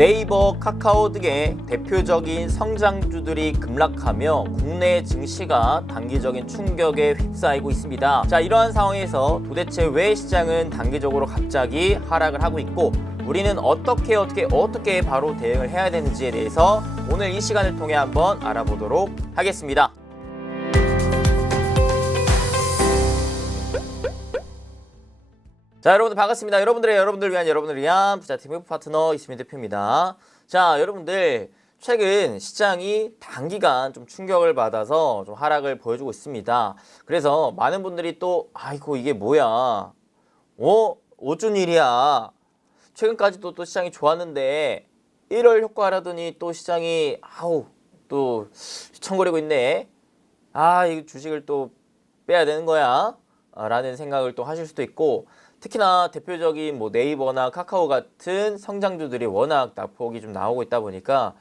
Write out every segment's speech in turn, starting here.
네이버, 카카오 등의 대표적인 성장주들이 급락하며 국내 증시가 단기적인 충격에 휩싸이고 있습니다. 자, 이러한 상황에서 도대체 왜 시장은 단기적으로 갑자기 하락을 하고 있고 우리는 어떻게 바로 대응을 해야 되는지에 대해서 오늘 이 시간을 통해 한번 알아보도록 하겠습니다. 자, 여러분들 반갑습니다. 여러분들을 위한 부자팀의 파트너 이수민 대표입니다. 자, 여러분들 최근 시장이 단기간 좀 충격을 받아서 좀 하락을 보여주고 있습니다. 그래서 많은 분들이 또 아이고 이게 뭐야? 어쩐 일이야? 최근까지도 또 시장이 좋았는데 1월 효과라더니 또 시장이 또 휘청거리고 있네. 이 주식을 또 빼야 되는 거야? 라는 생각을 또 하실 수도 있고, 특히나 대표적인 네이버나 카카오 같은 성장주들이 워낙 낙폭이 좀 나오고 있다 보니까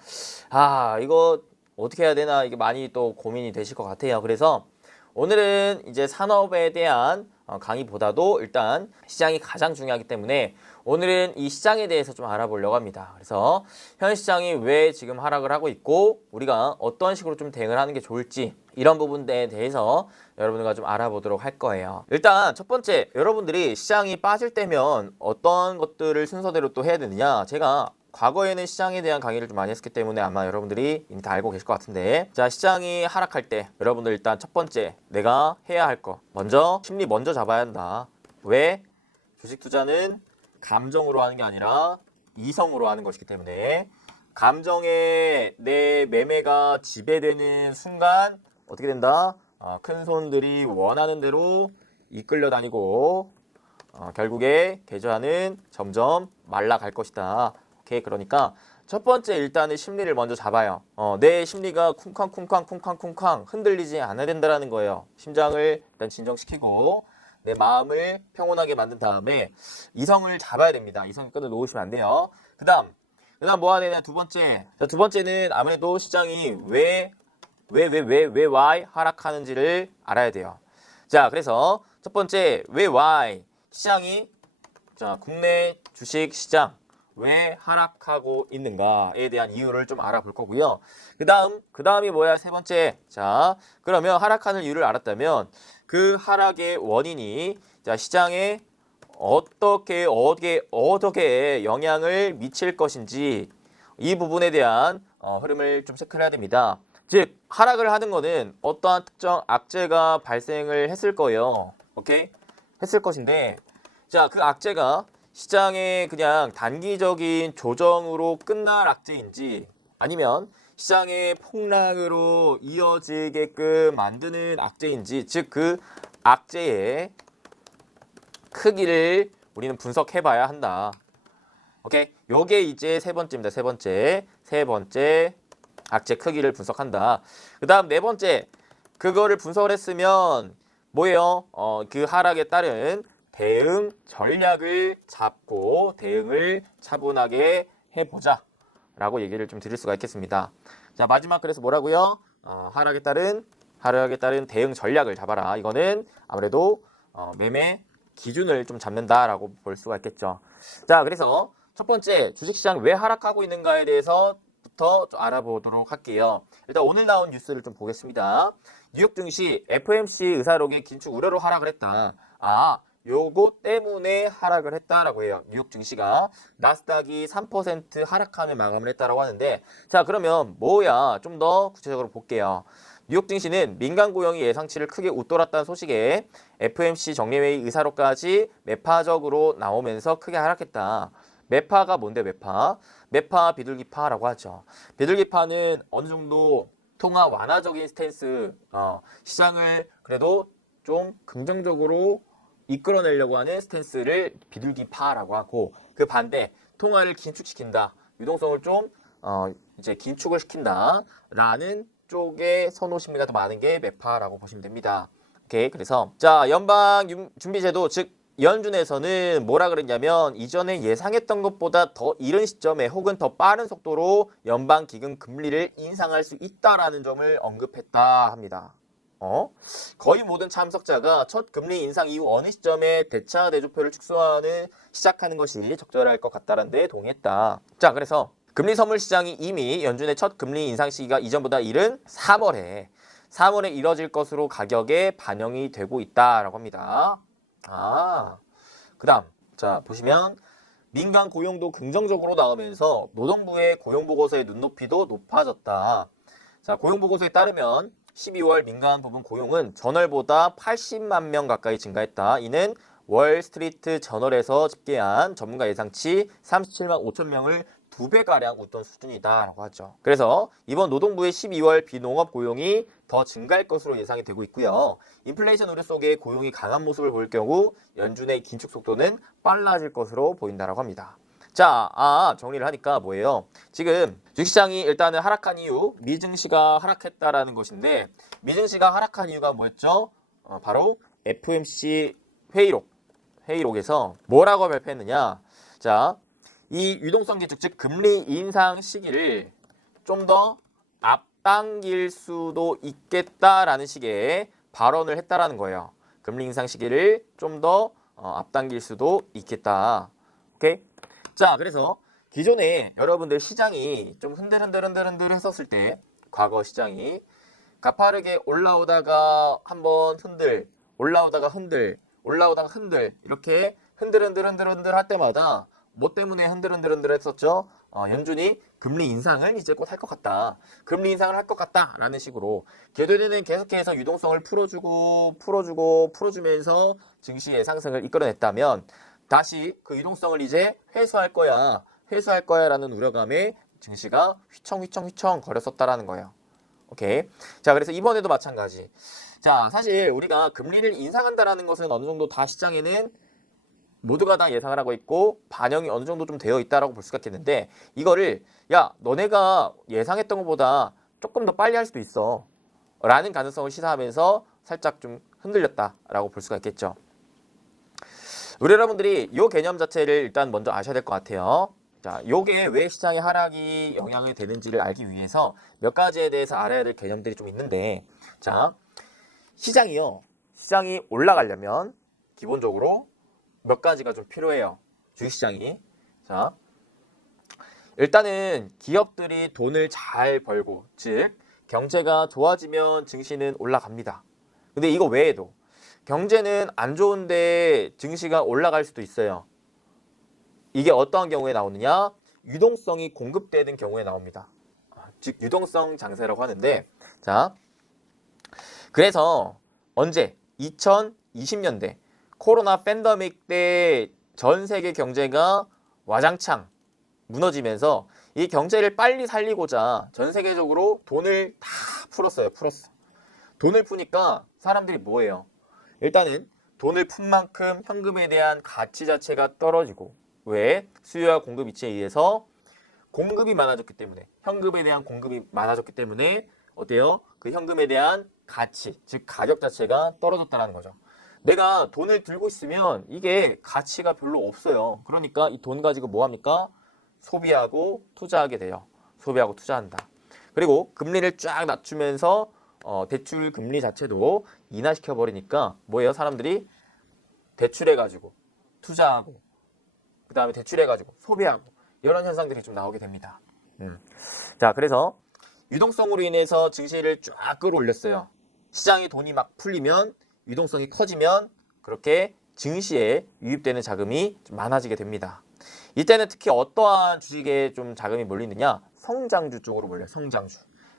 이거 어떻게 해야 되나 이게 많이 또 고민이 되실 것 같아요. 그래서 오늘은 이제 산업에 대한 강의보다도 일단 시장이 가장 중요하기 때문에 오늘은 이 시장에 대해서 좀 알아보려고 합니다. 그래서 현 시장이 왜 지금 하락을 하고 있고 우리가 어떤 식으로 좀 대응을 하는 게 좋을지 이런 부분에 대해서 여러분들과 좀 알아보도록 할 거예요. 일단 첫 번째, 여러분들이 시장이 빠질 때면 어떤 것들을 순서대로 또 해야 되느냐, 제가 과거에는 시장에 대한 강의를 좀 많이 했기 때문에 아마 여러분들이 이미 다 알고 계실 것 같은데, 자, 시장이 하락할 때 여러분들 일단 첫 번째 내가 해야 할 거, 먼저 심리 먼저 잡아야 한다. 왜? 주식 투자는 감정으로 하는 게 아니라 이성으로 하는 것이기 때문에 감정에 내 매매가 지배되는 순간 어떻게 된다? 큰 손들이 원하는 대로 이끌려 다니고 결국에 계좌는 점점 말라갈 것이다. 오케이, 그러니까 첫 번째 일단은 심리를 먼저 잡아요. 내 심리가 쿵쾅 흔들리지 않아야 된다는 거예요. 심장을 일단 진정시키고 내 마음을 평온하게 만든 다음에 이성을 잡아야 됩니다. 이성을 끊어 놓으시면 안 돼요. 그 다음 뭐 해야 되냐? 두 번째. 자, 두 번째는 아무래도 시장이 왜 하락하는지를 알아야 돼요. 자, 그래서 첫 번째, 왜 why? 시장이, 자, 국내 주식 시장 왜 하락하고 있는가에 대한 이유를 좀 알아볼 거고요. 그 다음이 뭐야? 세 번째. 자, 그러면 하락하는 이유를 알았다면 그 하락의 원인이, 자, 시장에 어떻게 영향을 미칠 것인지 이 부분에 대한 흐름을 좀 체크를 해야 됩니다. 즉, 하락을 하는 거는 어떠한 특정 악재가 발생을 했을 거예요. 오케이? 했을 것인데, 자, 그 악재가 시장의 그냥 단기적인 조정으로 끝날 악재인지 아니면 시장의 폭락으로 이어지게끔 만드는 악재인지, 즉 그 악재의 크기를 우리는 분석해 봐야 한다. 오케이? 요게 이제 세 번째입니다. 세 번째 악재 크기를 분석한다. 그 다음 네 번째, 그거를 분석을 했으면 뭐예요? 그 하락에 따른 대응 전략을 잡고 대응을 차분하게 해보자 라고 얘기를 좀 드릴 수가 있겠습니다. 자, 마지막, 그래서 뭐라고요? 하락에 따른 대응 전략을 잡아라. 이거는 아무래도 매매 기준을 좀 잡는다라고 볼 수가 있겠죠. 자, 그래서 첫 번째, 주식시장 왜 하락하고 있는가에 대해서부터 좀 알아보도록 할게요. 일단 오늘 나온 뉴스를 좀 보겠습니다. 뉴욕 증시 FOMC 의사록의 긴축 우려로 하락을 했다. 요거 때문에 하락을 했다라고 해요. 뉴욕 증시가 나스닥이 3% 하락하는 마감을 했다라고 하는데, 자, 그러면 뭐야? 좀 더 구체적으로 볼게요. 뉴욕 증시는 민간 고용이 예상치를 크게 웃돌았다는 소식에 FOMC 정례회의 의사록까지 매파적으로 나오면서 크게 하락했다. 매파가 뭔데? 매파 비둘기파라고 하죠. 비둘기파는 어느 정도 통화 완화적인 스탠스, 시장을 그래도 좀 긍정적으로 이끌어내려고 하는 스탠스를 비둘기파라고 하고, 그 반대 통화를 긴축시킨다, 유동성을 좀 이제 긴축을 시킨다라는 쪽의 선호 심리가 더 많은 게 매파라고 보시면 됩니다. 오케이, 그래서 자, 연방준비제도 즉 연준에서는 뭐라 그랬냐면 이전에 예상했던 것보다 더 이른 시점에 혹은 더 빠른 속도로 연방기금 금리를 인상할 수 있다라는 점을 언급했다 합니다. 거의 모든 참석자가 첫 금리 인상 이후 어느 시점에 대차 대조표를 축소하는 시작하는 것이 적절할 것 같다는 데 동의했다. 자, 그래서 금리 선물 시장이 이미 연준의 첫 금리 인상 시기가 이전보다 이른 3월에 이뤄질 것으로 가격에 반영이 되고 있다라고 합니다. 그다음 자 보시면 민간 고용도 긍정적으로 나오면서 노동부의 고용보고서의 눈높이도 높아졌다. 자, 고용보고서에 따르면 12월 민간 부분 고용은 전월보다 80만 명 가까이 증가했다. 이는 월스트리트 저널에서 집계한 전문가 예상치 37만 5천 명을 2배가량 웃돈 수준이다라고 하죠. 그래서 이번 노동부의 12월 비농업 고용이 더 증가할 것으로 예상이 되고 있고요. 인플레이션 우려 속에 고용이 강한 모습을 보일 경우 연준의 긴축 속도는 빨라질 것으로 보인다라고 합니다. 자, 정리를 하니까 뭐예요? 지금 주식시장이 일단은 하락한 이유, 미증시가 하락했다라는 것인데 미증시가 하락한 이유가 뭐였죠? 바로 FOMC 회의록에서 뭐라고 발표했느냐? 자, 이 유동성 지수, 즉 금리 인상 시기를 좀 더 앞당길 수도 있겠다라는 식의 발언을 했다라는 거예요. 금리 인상 시기를 좀 더 앞당길 수도 있겠다. 오케이? 자, 그래서 기존에 여러분들 시장이 좀 흔들흔들 했었을 때, 과거 시장이 가파르게 올라오다가 한번 올라오다가 흔들 이렇게 흔들 할 때마다 뭐 때문에 흔들 했었죠? 연준이 금리 인상을 이제 곧 할 것 같다. 금리 인상을 할 것 같다라는 식으로 계속해서 계속해서 유동성을 풀어주면서 증시의 상승을 이끌어냈다면 다시 그 유동성을 이제 회수할 거야라는 우려감에 증시가 휘청휘청 거렸었다라는 거예요. 오케이. 자, 그래서 이번에도 마찬가지. 자, 사실 우리가 금리를 인상한다라는 것은 어느 정도 다 시장에는 모두가 다 예상을 하고 있고 반영이 어느 정도 좀 되어 있다라고 볼 수가 있겠는데 이거를 야, 너네가 예상했던 것보다 조금 더 빨리 할 수도 있어 라는 가능성을 시사하면서 살짝 좀 흔들렸다라고 볼 수가 있겠죠. 우리 여러분들이 이 개념 자체를 일단 먼저 아셔야 될 것 같아요. 자, 요게 왜 시장의 하락이 영향이 되는지를 알기 위해서 몇 가지에 대해서 알아야 될 개념들이 좀 있는데, 자, 시장이 올라가려면 기본적으로 몇 가지가 좀 필요해요. 주식시장이. 자, 일단은 기업들이 돈을 잘 벌고, 즉 경제가 좋아지면 증시는 올라갑니다. 근데 이거 외에도 경제는 안 좋은데 증시가 올라갈 수도 있어요. 이게 어떠한 경우에 나오느냐? 유동성이 공급되는 경우에 나옵니다. 즉 유동성 장세라고 하는데, 자, 그래서 언제? 2020년대 코로나 팬데믹 때 전 세계 경제가 와장창 무너지면서 이 경제를 빨리 살리고자 전 세계적으로 돈을 다 풀었어. 돈을 푸니까 사람들이 뭐예요? 일단은 돈을 푼 만큼 현금에 대한 가치 자체가 떨어지고, 왜? 수요와 공급 이치에 의해서 공급이 많아졌기 때문에, 현금에 대한 공급이 많아졌기 때문에 어때요? 그 현금에 대한 가치, 즉 가격 자체가 떨어졌다는 거죠. 내가 돈을 들고 있으면 이게 가치가 별로 없어요. 그러니까 이 돈 가지고 뭐 합니까? 소비하고 투자하게 돼요. 소비하고 투자한다. 그리고 금리를 쫙 낮추면서 대출 금리 자체도 인하시켜 버리니까 뭐예요? 사람들이 대출해가지고 투자하고 그 다음에 대출해가지고 소비하고 이런 현상들이 좀 나오게 됩니다. 자, 그래서 유동성으로 인해서 증시를 쫙 끌어올렸어요. 시장에 돈이 막 풀리면, 유동성이 커지면 그렇게 증시에 유입되는 자금이 좀 많아지게 됩니다. 이때는 특히 어떠한 주식에 좀 자금이 몰리느냐? 성장주 쪽으로 몰려요.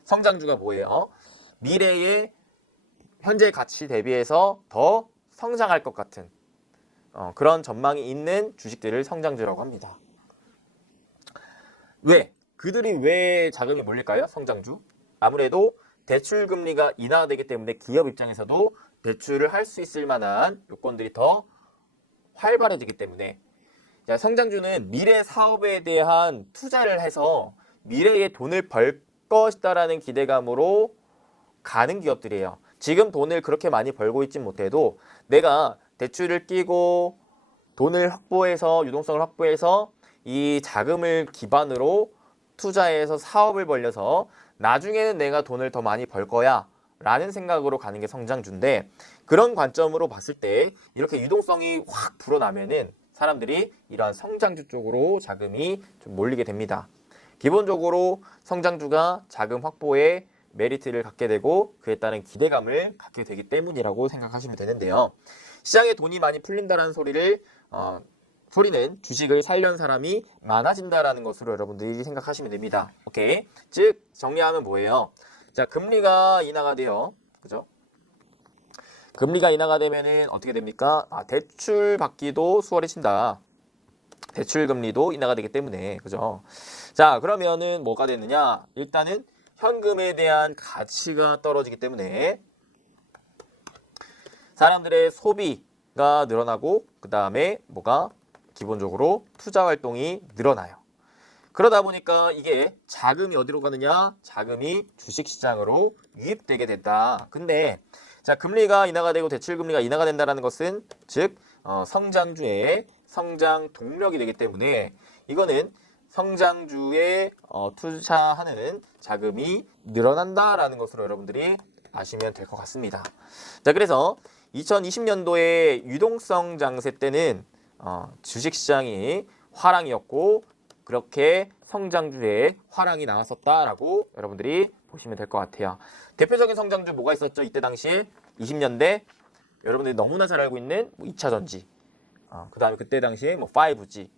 성장주가 뭐예요? 미래의 현재 가치 대비해서 더 성장할 것 같은 그런 전망이 있는 주식들을 성장주라고 합니다. 그들이 왜 자금이 몰릴까요? 성장주. 아무래도 대출 금리가 인하되기 때문에 기업 입장에서도 대출을 할 수 있을 만한 요건들이 더 활발해지기 때문에, 자, 성장주는 미래 사업에 대한 투자를 해서 미래에 돈을 벌 것이다라는 기대감으로 가는 기업들이에요. 지금 돈을 그렇게 많이 벌고 있진 못해도 내가 대출을 끼고 돈을 확보해서, 유동성을 확보해서 이 자금을 기반으로 투자해서 사업을 벌려서 나중에는 내가 돈을 더 많이 벌 거야 라는 생각으로 가는 게 성장주인데, 그런 관점으로 봤을 때 이렇게 유동성이 확 불어나면은 사람들이 이러한 성장주 쪽으로 자금이 좀 몰리게 됩니다. 기본적으로 성장주가 자금 확보에 메리트를 갖게 되고 그에 따른 기대감을 갖게 되기 때문이라고 생각하시면 되는데요. 시장에 돈이 많이 풀린다는 소리는 주식을 살려는 사람이 많아진다라는 것으로 여러분들이 생각하시면 됩니다. 오케이. 즉 정리하면 뭐예요? 자, 금리가 인하가 돼요. 그죠? 금리가 인하가 되면은 어떻게 됩니까? 대출 받기도 수월해진다. 대출 금리도 인하가 되기 때문에. 그죠? 자, 그러면은 뭐가 되느냐? 일단은 현금에 대한 가치가 떨어지기 때문에 사람들의 소비가 늘어나고 그 다음에 뭐가 기본적으로 투자 활동이 늘어나요. 그러다 보니까 이게 자금이 어디로 가느냐? 자금이 주식시장으로 유입되게 된다. 근데 자, 금리가 인하가 되고 대출 금리가 인하가 된다는 것은 즉 성장주의 성장 동력이 되기 때문에 이거는 성장주에 투자하는 자금이 늘어난다라는 것으로 여러분들이 아시면 될 것 같습니다. 자, 그래서 2020년도에 유동성 장세 때는 주식시장이 화랑이었고 그렇게 성장주에 화랑이 나왔었다라고 여러분들이 보시면 될 것 같아요. 대표적인 성장주 뭐가 있었죠? 이때 당시에 20년대 여러분들이 너무나 잘 알고 있는 2차전지, 그 다음에 그때 당시에 5G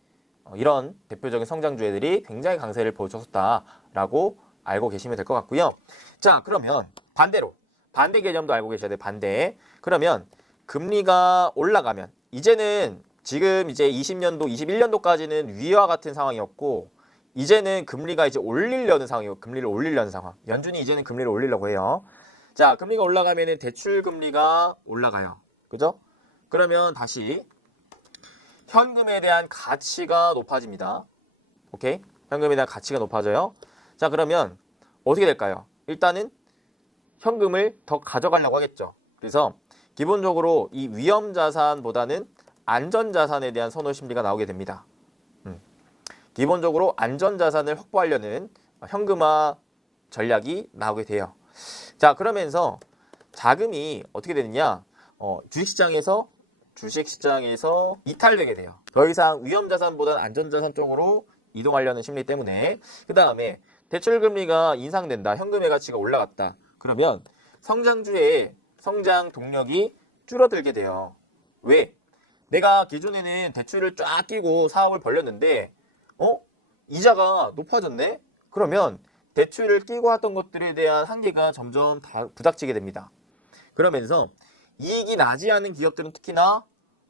이런 대표적인 성장주들이 굉장히 강세를 보여줬었다라고 알고 계시면 될 것 같고요. 자, 그러면 반대로 반대 개념도 알고 계셔야 돼요. 반대. 그러면 금리가 올라가면 이제는 지금 이제 20년도, 21년도까지는 위와 같은 상황이었고 이제는 금리가 이제 올리려는 상황이고 금리를 올리려는 상황. 연준이 이제는 금리를 올리려고 해요. 자, 금리가 올라가면은 대출 금리가 올라가요. 그죠? 그러면 다시 현금에 대한 가치가 높아집니다. 오케이? 현금에 대한 가치가 높아져요. 자, 그러면 어떻게 될까요? 일단은 현금을 더 가져가려고 하겠죠. 그래서 기본적으로 이 위험 자산보다는 안전 자산에 대한 선호 심리가 나오게 됩니다. 기본적으로 안전 자산을 확보하려는 현금화 전략이 나오게 돼요. 자, 그러면서 자금이 어떻게 되느냐? 주식시장에서 이탈되게 돼요. 더 이상 위험 자산보다는 안전 자산 쪽으로 이동하려는 심리 때문에. 그 다음에 대출 금리가 인상된다. 현금의 가치가 올라갔다. 그러면 성장주의 성장 동력이 줄어들게 돼요. 왜? 내가 기존에는 대출을 쫙 끼고 사업을 벌렸는데 이자가 높아졌네? 그러면 대출을 끼고 하던 것들에 대한 한계가 점점 다 부닥치게 됩니다. 그러면서 이익이 나지 않은 기업들은 특히나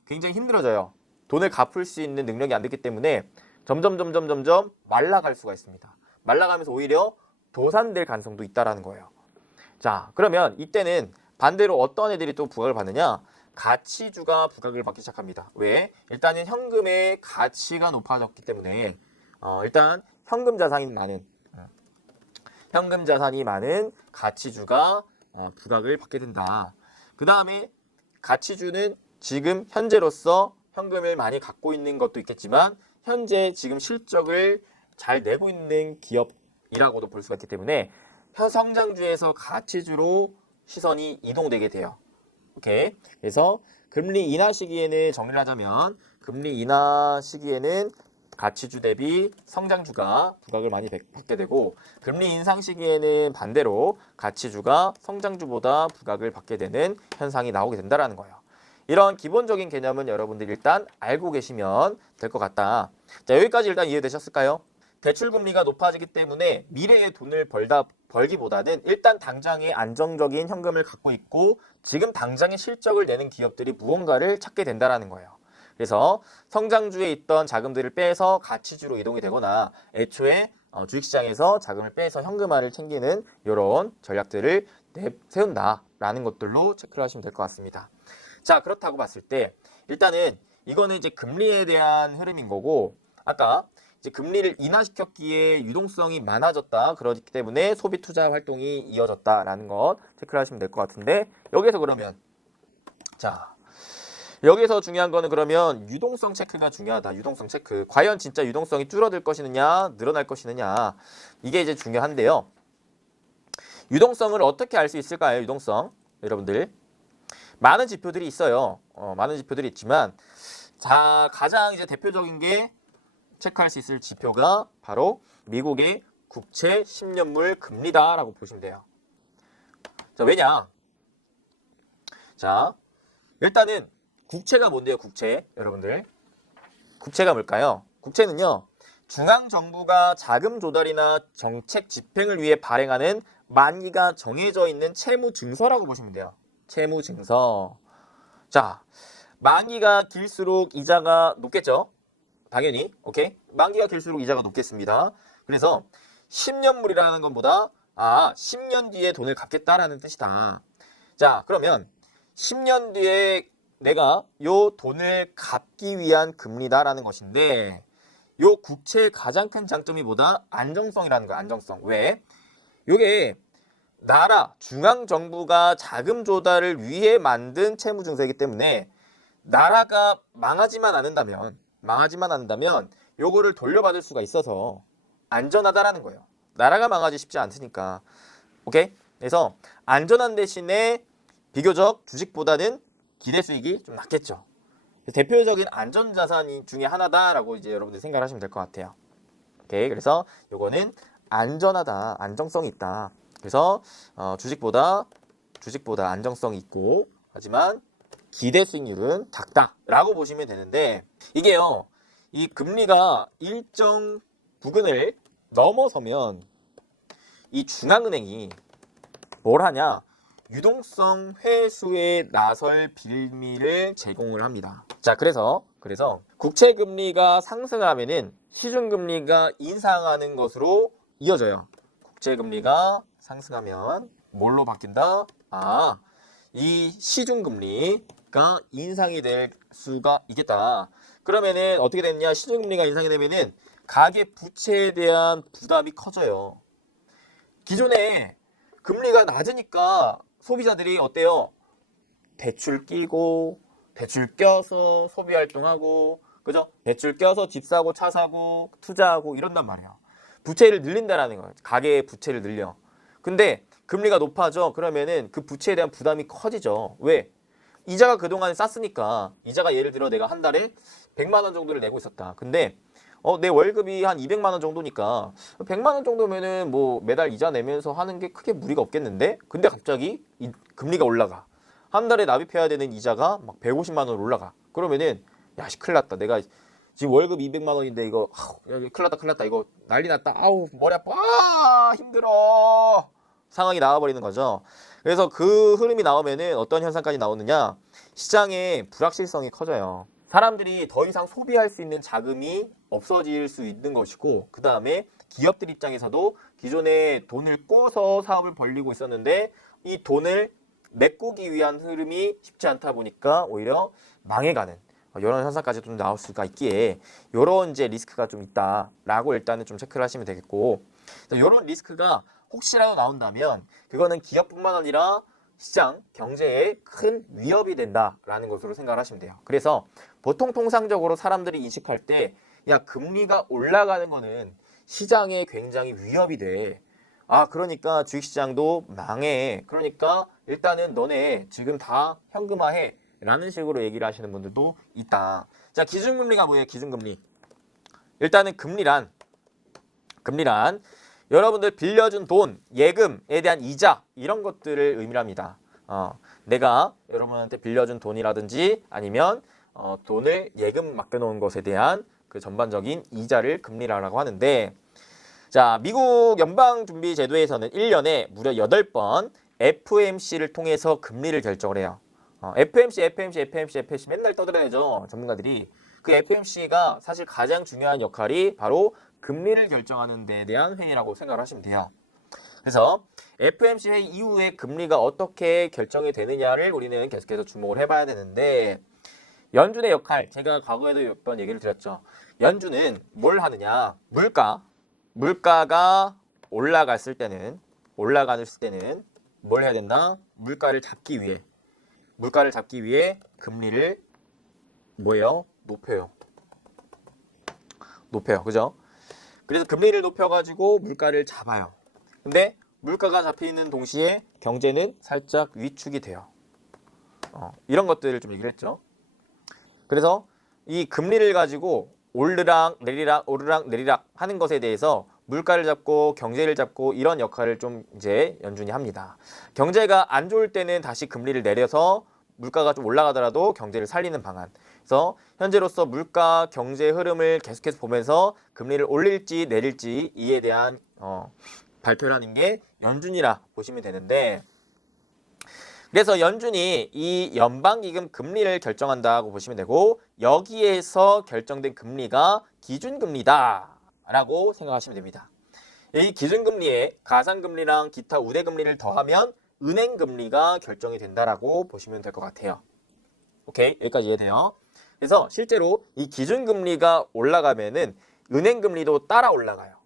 굉장히 힘들어져요. 돈을 갚을 수 있는 능력이 안 됐기 때문에 점점 말라갈 수가 있습니다. 말라가면서 오히려 도산될 가능성도 있다라는 거예요. 자, 그러면 이때는 반대로 어떤 애들이 또 부각을 받느냐? 가치주가 부각을 받기 시작합니다. 왜? 일단은 현금의 가치가 높아졌기 때문에 일단 현금 자산이 많은 가치주가 부각을 받게 된다. 그 다음에 가치주는 지금 현재로서 현금을 많이 갖고 있는 것도 있겠지만 현재 지금 실적을 잘 내고 있는 기업이라고도 볼 수가 있기 때문에 성장주에서 가치주로 시선이 이동되게 돼요. 오케이. 그래서 금리 인하 시기에는 정리를 하자면 금리 인하 시기에는 가치주 대비 성장주가 부각을 많이 받게 되고 금리 인상 시기에는 반대로 가치주가 성장주보다 부각을 받게 되는 현상이 나오게 된다는 거예요. 이런 기본적인 개념은 여러분들이 일단 알고 계시면 될 것 같다. 자, 여기까지 일단 이해되셨을까요? 대출금리가 높아지기 때문에 미래에 돈을 벌기보다는 일단 당장에 안정적인 현금을 갖고 있고 지금 당장의 실적을 내는 기업들이 무언가를 찾게 된다는 거예요. 그래서 성장주에 있던 자금들을 빼서 가치주로 이동이 되거나 애초에 주식시장에서 자금을 빼서 현금화를 챙기는 이런 전략들을 세운다라는 것들로 체크를 하시면 될 것 같습니다. 자, 그렇다고 봤을 때 일단은 이거는 이제 금리에 대한 흐름인 거고 아까 이제 금리를 인하시켰기에 유동성이 많아졌다. 그렇기 때문에 소비 투자 활동이 이어졌다라는 것 체크를 하시면 될 것 같은데 여기서 그러면 자, 여기서 중요한 거는 그러면 유동성 체크가 중요하다. 유동성 체크. 과연 진짜 유동성이 줄어들 것이느냐, 늘어날 것이느냐. 이게 이제 중요한데요. 유동성을 어떻게 알 수 있을까요? 유동성. 여러분들. 많은 지표들이 있어요. 많은 지표들이 있지만 자, 가장 이제 대표적인 게 체크할 수 있을 지표가 바로 미국의 국채 10년물 금리다라고 보시면 돼요. 자, 왜냐? 자, 일단은 국채가 뭔데요? 국채, 여러분들. 국채가 뭘까요? 국채는요, 중앙정부가 자금 조달이나 정책 집행을 위해 발행하는 만기가 정해져 있는 채무 증서라고 보시면 돼요. 채무 증서. 자, 만기가 길수록 이자가 높겠죠? 당연히. 오케이? 만기가 길수록 이자가 높겠습니다. 그래서 10년물이라는 것보다 10년 뒤에 돈을 갚겠다라는 뜻이다. 자, 그러면 10년 뒤에 내가 요 돈을 갚기 위한 금리다라는 것인데, 요 국채의 가장 큰 장점이 뭐다? 안정성이라는 거야. 안정성. 왜? 요게 나라 중앙정부가 자금 조달을 위해 만든 채무증서이기 때문에 나라가 망하지만 않는다면 요거를 돌려받을 수가 있어서 안전하다라는 거예요. 나라가 망하지 쉽지 않으니까. 오케이? 그래서 안전한 대신에 비교적 주식보다는 기대 수익이 좀 낮겠죠. 대표적인 안전자산 중에 하나다라고 이제 여러분들 생각하시면 될 것 같아요. 오케이, 그래서 요거는 안전하다, 안정성이 있다. 그래서 주식보다 안정성이 있고, 하지만 기대 수익률은 작다라고 보시면 되는데, 이게요, 이 금리가 일정 부근을 넘어서면 이 중앙은행이 뭘 하냐? 유동성 회수에 나설 빌미를 제공을 합니다. 자, 그래서 국채 금리가 상승하면은 시중 금리가 인상하는 것으로 이어져요. 국채 금리가 상승하면 뭘로 바뀐다? 이 시중 금리가 인상이 될 수가 있겠다. 그러면은 어떻게 됐냐? 시중 금리가 인상이 되면은 가계 부채에 대한 부담이 커져요. 기존에 금리가 낮으니까 소비자들이 어때요? 대출 끼고, 대출 껴서 소비 활동하고, 그죠? 대출 껴서 집 사고, 차 사고, 투자하고 이런단 말이에요. 부채를 늘린다라는 거예요. 가계의 부채를 늘려. 근데 금리가 높아져. 그러면은 그 부채에 대한 부담이 커지죠. 왜? 이자가 그동안 쌌으니까. 이자가 예를 들어 내가 한 달에 100만 원 정도를 내고 있었다. 근데 내 월급이 한 200만 원 정도니까 100만 원 정도면은 뭐 매달 이자 내면서 하는 게 크게 무리가 없겠는데, 근데 갑자기 이 금리가 올라가. 한 달에 납입해야 되는 이자가 막 150만 원 올라가. 그러면은 큰일 났다. 내가 지금 월급 200만 원인데 이거 큰일 났다. 이거 난리 났다. 머리 아파. 힘들어. 상황이 나와버리는 거죠. 그래서 그 흐름이 나오면은 어떤 현상까지 나오느냐? 시장의 불확실성이 커져요. 사람들이 더 이상 소비할 수 있는 자금이 없어질 수 있는 것이고, 그 다음에 기업들 입장에서도 기존에 돈을 꿔서 사업을 벌리고 있었는데 이 돈을 메꾸기 위한 흐름이 쉽지 않다 보니까 오히려 망해가는 이런 현상까지 좀 나올 수가 있기에 이런 이제 리스크가 좀 있다라고 일단은 좀 체크를 하시면 되겠고, 이런 리스크가 혹시라도 나온다면 그거는 기업뿐만 아니라 시장, 경제에 큰 위협이 된다라는 것으로 생각을 하시면 돼요. 그래서 보통 통상적으로 사람들이 인식할 때 금리가 올라가는 거는 시장에 굉장히 위협이 돼. 그러니까 주식시장도 망해. 그러니까 일단은 너네 지금 다 현금화해. 라는 식으로 얘기를 하시는 분들도 있다. 자, 기준금리가 뭐예요? 기준금리. 일단은 금리란 여러분들 빌려준 돈, 예금에 대한 이자 이런 것들을 의미를 합니다. 내가 여러분한테 빌려준 돈이라든지 아니면 돈을 예금 맡겨놓은 것에 대한 그 전반적인 이자를 금리라고 하는데, 자, 미국 연방준비제도에서는 1년에 무려 8번 FOMC를 통해서 금리를 결정을 해요. FOMC 맨날 떠들어야죠. 전문가들이. 그 FOMC가 사실 가장 중요한 역할이 바로 금리를 결정하는 데 대한 회의라고 생각을 하시면 돼요. 그래서 FOMC 회의 이후에 금리가 어떻게 결정이 되느냐를 우리는 계속해서 주목을 해봐야 되는데, 연준의 역할, 제가 과거에도 몇 번 얘기를 드렸죠. 연준은 뭘 하느냐? 물가가 올라가는 때는 뭘 해야 된다? 물가를 잡기 위해 금리를 높여요. 그죠? 그래서 금리를 높여가지고 물가를 잡아요. 근데 물가가 잡히는 동시에 경제는 살짝 위축이 돼요. 이런 것들을 좀 얘기를 했죠. 그래서 이 금리를 가지고 오르락 내리락 하는 것에 대해서 물가를 잡고 경제를 잡고 이런 역할을 좀 이제 연준이 합니다. 경제가 안 좋을 때는 다시 금리를 내려서 물가가 좀 올라가더라도 경제를 살리는 방안. 그래서 현재로서 물가 경제 흐름을 계속해서 보면서 금리를 올릴지 내릴지 이에 대한 발표를 하는 게 연준이라 보시면 되는데, 그래서 연준이 이 연방기금 금리를 결정한다고 보시면 되고, 여기에서 결정된 금리가 기준금리다라고 생각하시면 됩니다. 이 기준금리에 가상금리랑 기타 우대금리를 더하면 은행금리가 결정이 된다라고 보시면 될 것 같아요. 오케이, 여기까지 이해돼요? 그래서 실제로 이 기준금리가 올라가면은 은행금리도 따라 올라가요.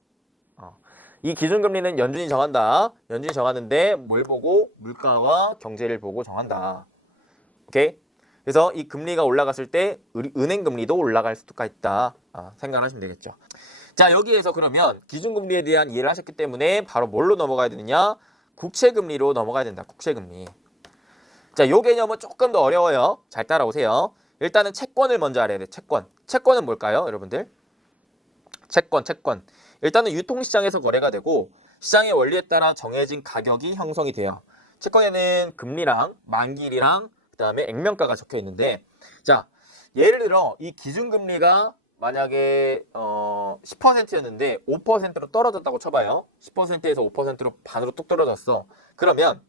이 기준금리는 연준이 정한다. 연준이 정하는데 뭘 보고? 물가와 경제를 보고 정한다. 오케이? 그래서 이 금리가 올라갔을 때 은행금리도 올라갈 수가 있다. 생각하시면 되겠죠. 자, 여기에서 그러면 기준금리에 대한 이해를 하셨기 때문에 바로 뭘로 넘어가야 되느냐? 국채금리로 넘어가야 된다. 국채금리. 자, 요 개념은 조금 더 어려워요. 잘 따라오세요. 일단은 채권을 먼저 알아야 돼. 채권. 채권은 뭘까요, 여러분들? 채권. 일단은 유통시장에서 거래가 되고 시장의 원리에 따라 정해진 가격이 형성이 돼요. 채권에는 금리랑 만기일이랑 그다음에 액면가가 적혀 있는데, 자, 예를 들어 이 기준금리가 만약에 10%였는데 5%로 떨어졌다고 쳐봐요. 10%에서 5%로 반으로 뚝 떨어졌어. 그러면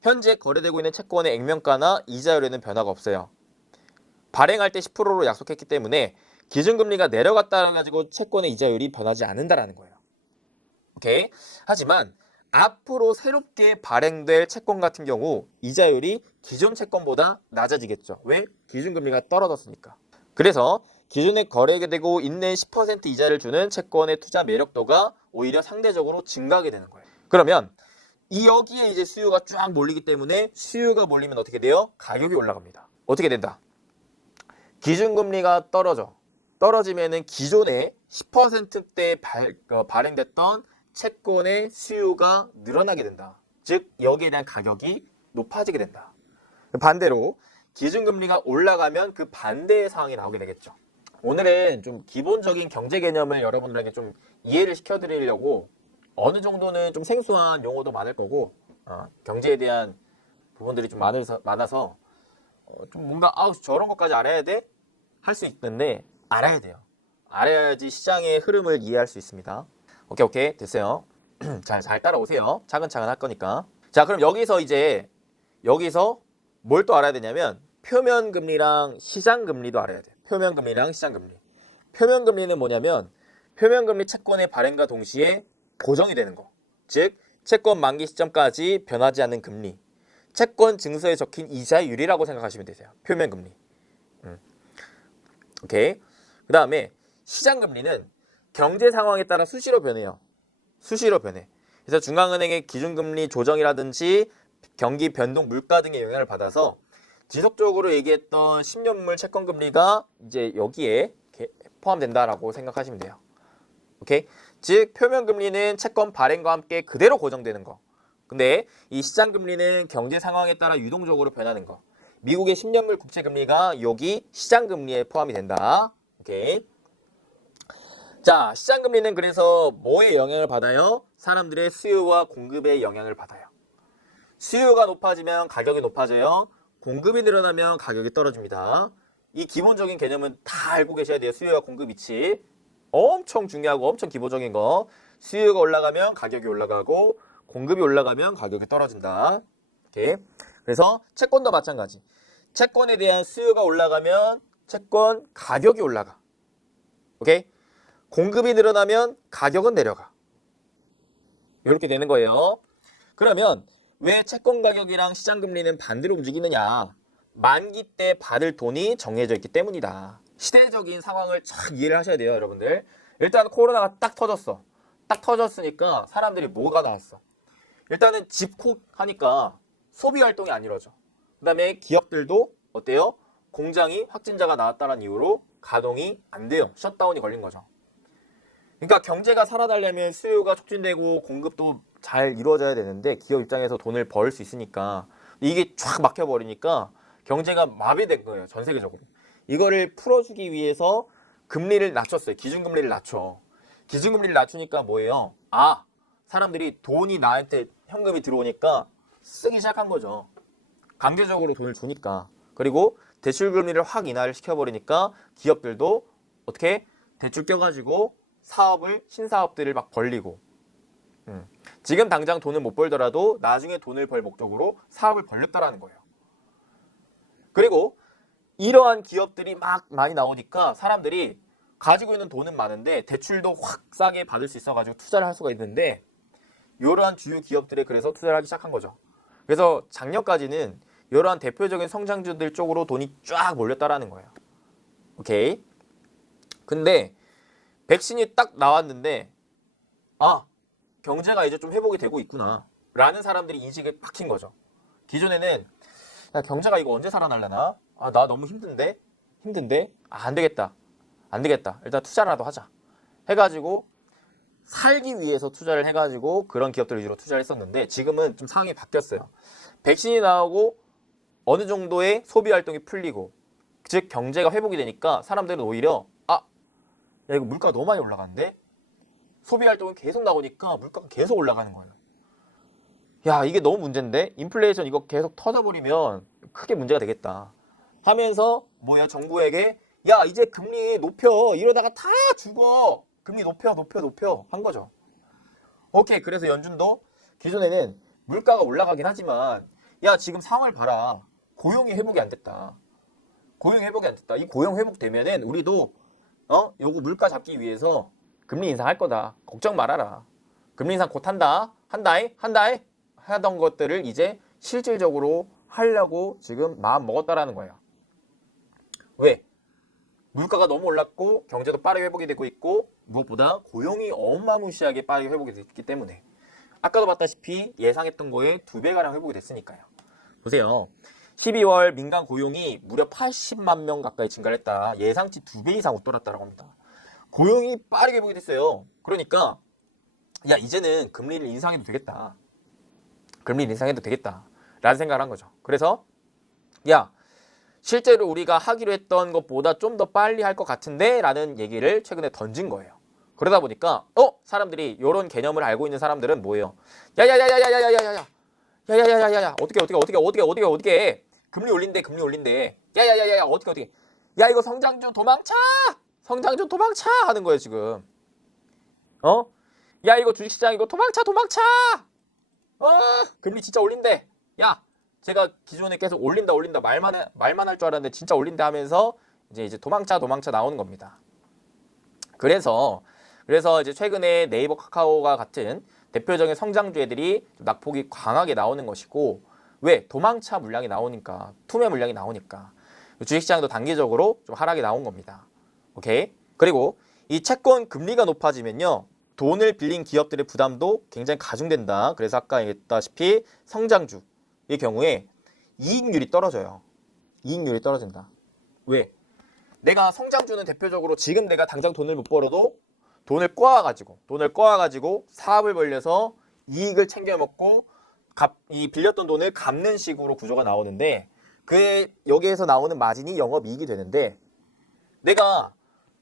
현재 거래되고 있는 채권의 액면가나 이자율에는 변화가 없어요. 발행할 때 10%로 약속했기 때문에 기준금리가 내려갔다는 가지고 채권의 이자율이 변하지 않는다라는 거예요. 오케이. 하지만 앞으로 새롭게 발행될 채권 같은 경우 이자율이 기존 채권보다 낮아지겠죠. 왜? 기준금리가 떨어졌으니까. 그래서 기존에 거래되고 있는 10% 이자를 주는 채권의 투자 매력도가 오히려 상대적으로 증가하게 되는 거예요. 그러면 이 여기에 이제 수요가 쫙 몰리기 때문에 수요가 몰리면 어떻게 돼요? 가격이 올라갑니다. 어떻게 된다? 기준금리가 떨어지면은 기존에 10%대 발행됐던 채권의 수요가 늘어나게 된다. 즉 여기에 대한 가격이 높아지게 된다. 반대로 기준금리가 올라가면 그 반대의 상황이 나오게 되겠죠. 오늘은 좀 기본적인 경제 개념을 여러분들에게 좀 이해를 시켜드리려고 어느 정도는 좀 생소한 용어도 많을 거고 경제에 대한 부분들이 좀 많아서 좀 뭔가 저런 것까지 알아야 돼? 할 수 있는데 알아야 돼요. 알아야지 시장의 흐름을 이해할 수 있습니다. 오케이 됐어요. 잘 따라오세요. 차근차근 할 거니까. 자, 그럼 여기서 뭘 또 알아야 되냐면 표면금리랑 시장금리도 알아야 돼. 표면금리랑 시장금리. 표면금리는 뭐냐면 표면금리 채권의 발행과 동시에 고정이 되는 거. 즉 채권 만기 시점까지 변하지 않는 금리. 채권 증서에 적힌 이자율이라고 생각하시면 되세요. 표면금리. 오케이. 그 다음에 시장금리는 경제 상황에 따라 수시로 변해요. 수시로 변해. 그래서 중앙은행의 기준금리 조정이라든지 경기 변동 물가 등의 영향을 받아서 지속적으로 얘기했던 10년물 채권금리가 이제 여기에 포함된다라고 생각하시면 돼요. 오케이. 즉 표면금리는 채권 발행과 함께 그대로 고정되는 거. 근데 이 시장금리는 경제 상황에 따라 유동적으로 변하는 거. 미국의 10년물 국채금리가 여기 시장금리에 포함이 된다. 오케이. 자, 시장금리는 그래서 뭐에 영향을 받아요? 사람들의 수요와 공급에 영향을 받아요. 수요가 높아지면 가격이 높아져요. 공급이 늘어나면 가격이 떨어집니다. 이 기본적인 개념은 다 알고 계셔야 돼요. 수요와 공급 이치. 엄청 중요하고 엄청 기본적인 거. 수요가 올라가면 가격이 올라가고 공급이 올라가면 가격이 떨어진다. 오케이. 그래서 채권도 마찬가지. 채권에 대한 수요가 올라가면 채권 가격이 올라가. 오케이? 공급이 늘어나면 가격은 내려가. 이렇게 되는 거예요. 그러면 왜 채권 가격이랑 시장 금리는 반대로 움직이느냐? 만기 때 받을 돈이 정해져 있기 때문이다. 시대적인 상황을 잘 이해를 하셔야 돼요, 여러분들. 일단 코로나가 딱 터졌어. 딱 터졌으니까 사람들이 뭐가 나왔어? 일단은 집콕하니까 소비 활동이 안 이루어져. 그 다음에 기업들도 어때요? 공장이 확진자가 나왔다는 이유로 가동이 안 돼요. 셧다운이 걸린 거죠. 그러니까 경제가 살아나려면 수요가 촉진되고 공급도 잘 이루어져야 되는데 기업 입장에서 돈을 벌 수 있으니까 이게 쫙 막혀버리니까 경제가 마비된 거예요. 전 세계적으로. 이거를 풀어주기 위해서 금리를 낮췄어요. 기준금리를 낮춰. 기준금리를 낮추니까 뭐예요? 아, 사람들이 돈이 나한테 현금이 들어오니까 쓰기 시작한 거죠. 강제적으로 돈을 주니까. 그리고 대출금리를 확 인하를 시켜버리니까 기업들도 어떻게 대출 껴가지고 신사업들을 막 벌리고 지금 당장 돈을 못 벌더라도 나중에 돈을 벌 목적으로 사업을 벌렸다라는 거예요. 그리고 이러한 기업들이 막 많이 나오니까 사람들이 가지고 있는 돈은 많은데 대출도 확 싸게 받을 수 있어가지고 투자를 할 수가 있는데 이러한 주요 기업들에 그래서 투자를 하기 시작한 거죠. 그래서 작년까지는 이러한 대표적인 성장주들 쪽으로 돈이 쫙 몰렸다라는 거예요. 오케이. 근데 백신이 딱 나왔는데 아, 경제가 이제 좀 회복이 되고 있구나 라는 사람들이 인식이 박힌 거죠. 기존에는 야, 경제가 이거 언제 살아날려나? 아, 나 너무 힘든데? 아, 안 되겠다. 일단 투자라도 하자. 해가지고 살기 위해서 투자를 해가지고 그런 기업들 위주로 투자를 했었는데 지금은 좀 상황이 바뀌었어요. 백신이 나오고 어느 정도의 소비 활동이 풀리고 즉 경제가 회복이 되니까 사람들은 오히려 아, 야 이거 물가가 너무 많이 올라가는데? 소비 활동이 계속 나오니까 물가가 계속 올라가는 거예요. 야, 이게 너무 문제인데? 인플레이션 이거 계속 터져버리면 크게 문제가 되겠다. 하면서 뭐야 정부에게 야 이제 금리 높여 이러다가 다 죽어 금리 높여 한 거죠. 오케이. 그래서 연준도 기존에는 물가가 올라가긴 하지만 야 지금 상황을 봐라 고용이 회복이 안 됐다. 이 고용 회복되면은 우리도 요거 물가 잡기 위해서 금리 인상할 거다. 걱정 말아라. 금리 인상 곧 한다에 하던 것들을 이제 실질적으로 하려고 지금 마음 먹었다라는 거예요. 왜? 물가가 너무 올랐고 경제도 빠르게 회복이 되고 있고 무엇보다 고용이 어마무시하게 빠르게 회복이 됐기 때문에 아까도 봤다시피 예상했던 거에 2배가량 회복이 됐으니까요. 보세요. 12월 민간 고용이 무려 80만 명 가까이 증가를 했다. 예상치 2배 이상 웃돌았다고 합니다. 고용이 빠르게 회복이 됐어요. 그러니까 야 이제는 금리를 인상해도 되겠다. 라는 생각을 한 거죠. 그래서 야 실제로 우리가 하기로 했던 것보다 좀 더 빨리 할 것 같은데 라는 얘기를 최근에 던진 거예요. 그러다 보니까 사람들이 이런 개념을 알고 있는 사람들은 뭐예요? 야야야야야야야야야야야야야야 어떻게 금리 올린대 야야야야야 어떻게 야 이거 성장주 도망쳐 하는 거예요 지금. 야 이거 주식시장 이거 도망쳐 금리 진짜 올린대. 야 제가 기존에 계속 올린다 말만 할 줄 알았는데 진짜 올린다 하면서 이제 도망쳐 나오는 겁니다. 그래서 이제 최근에 네이버 카카오가 같은 대표적인 성장주 애들이 낙폭이 강하게 나오는 것이고 왜? 도망차 물량이 나오니까 투매 물량이 나오니까 주식시장도 단기적으로 좀 하락이 나온 겁니다. 오케이? 그리고 이 채권 금리가 높아지면요 돈을 빌린 기업들의 부담도 굉장히 가중된다. 그래서 아까 얘기했다시피 성장주의 경우에 이익률이 떨어져요. 이익률이 떨어진다. 왜? 내가 성장주는 대표적으로 지금 내가 당장 돈을 못 벌어도 돈을 꼬아가지고 사업을 벌려서 이익을 챙겨 먹고 이 빌렸던 돈을 갚는 식으로 구조가 나오는데 여기에서 나오는 마진이 영업이익이 되는데 내가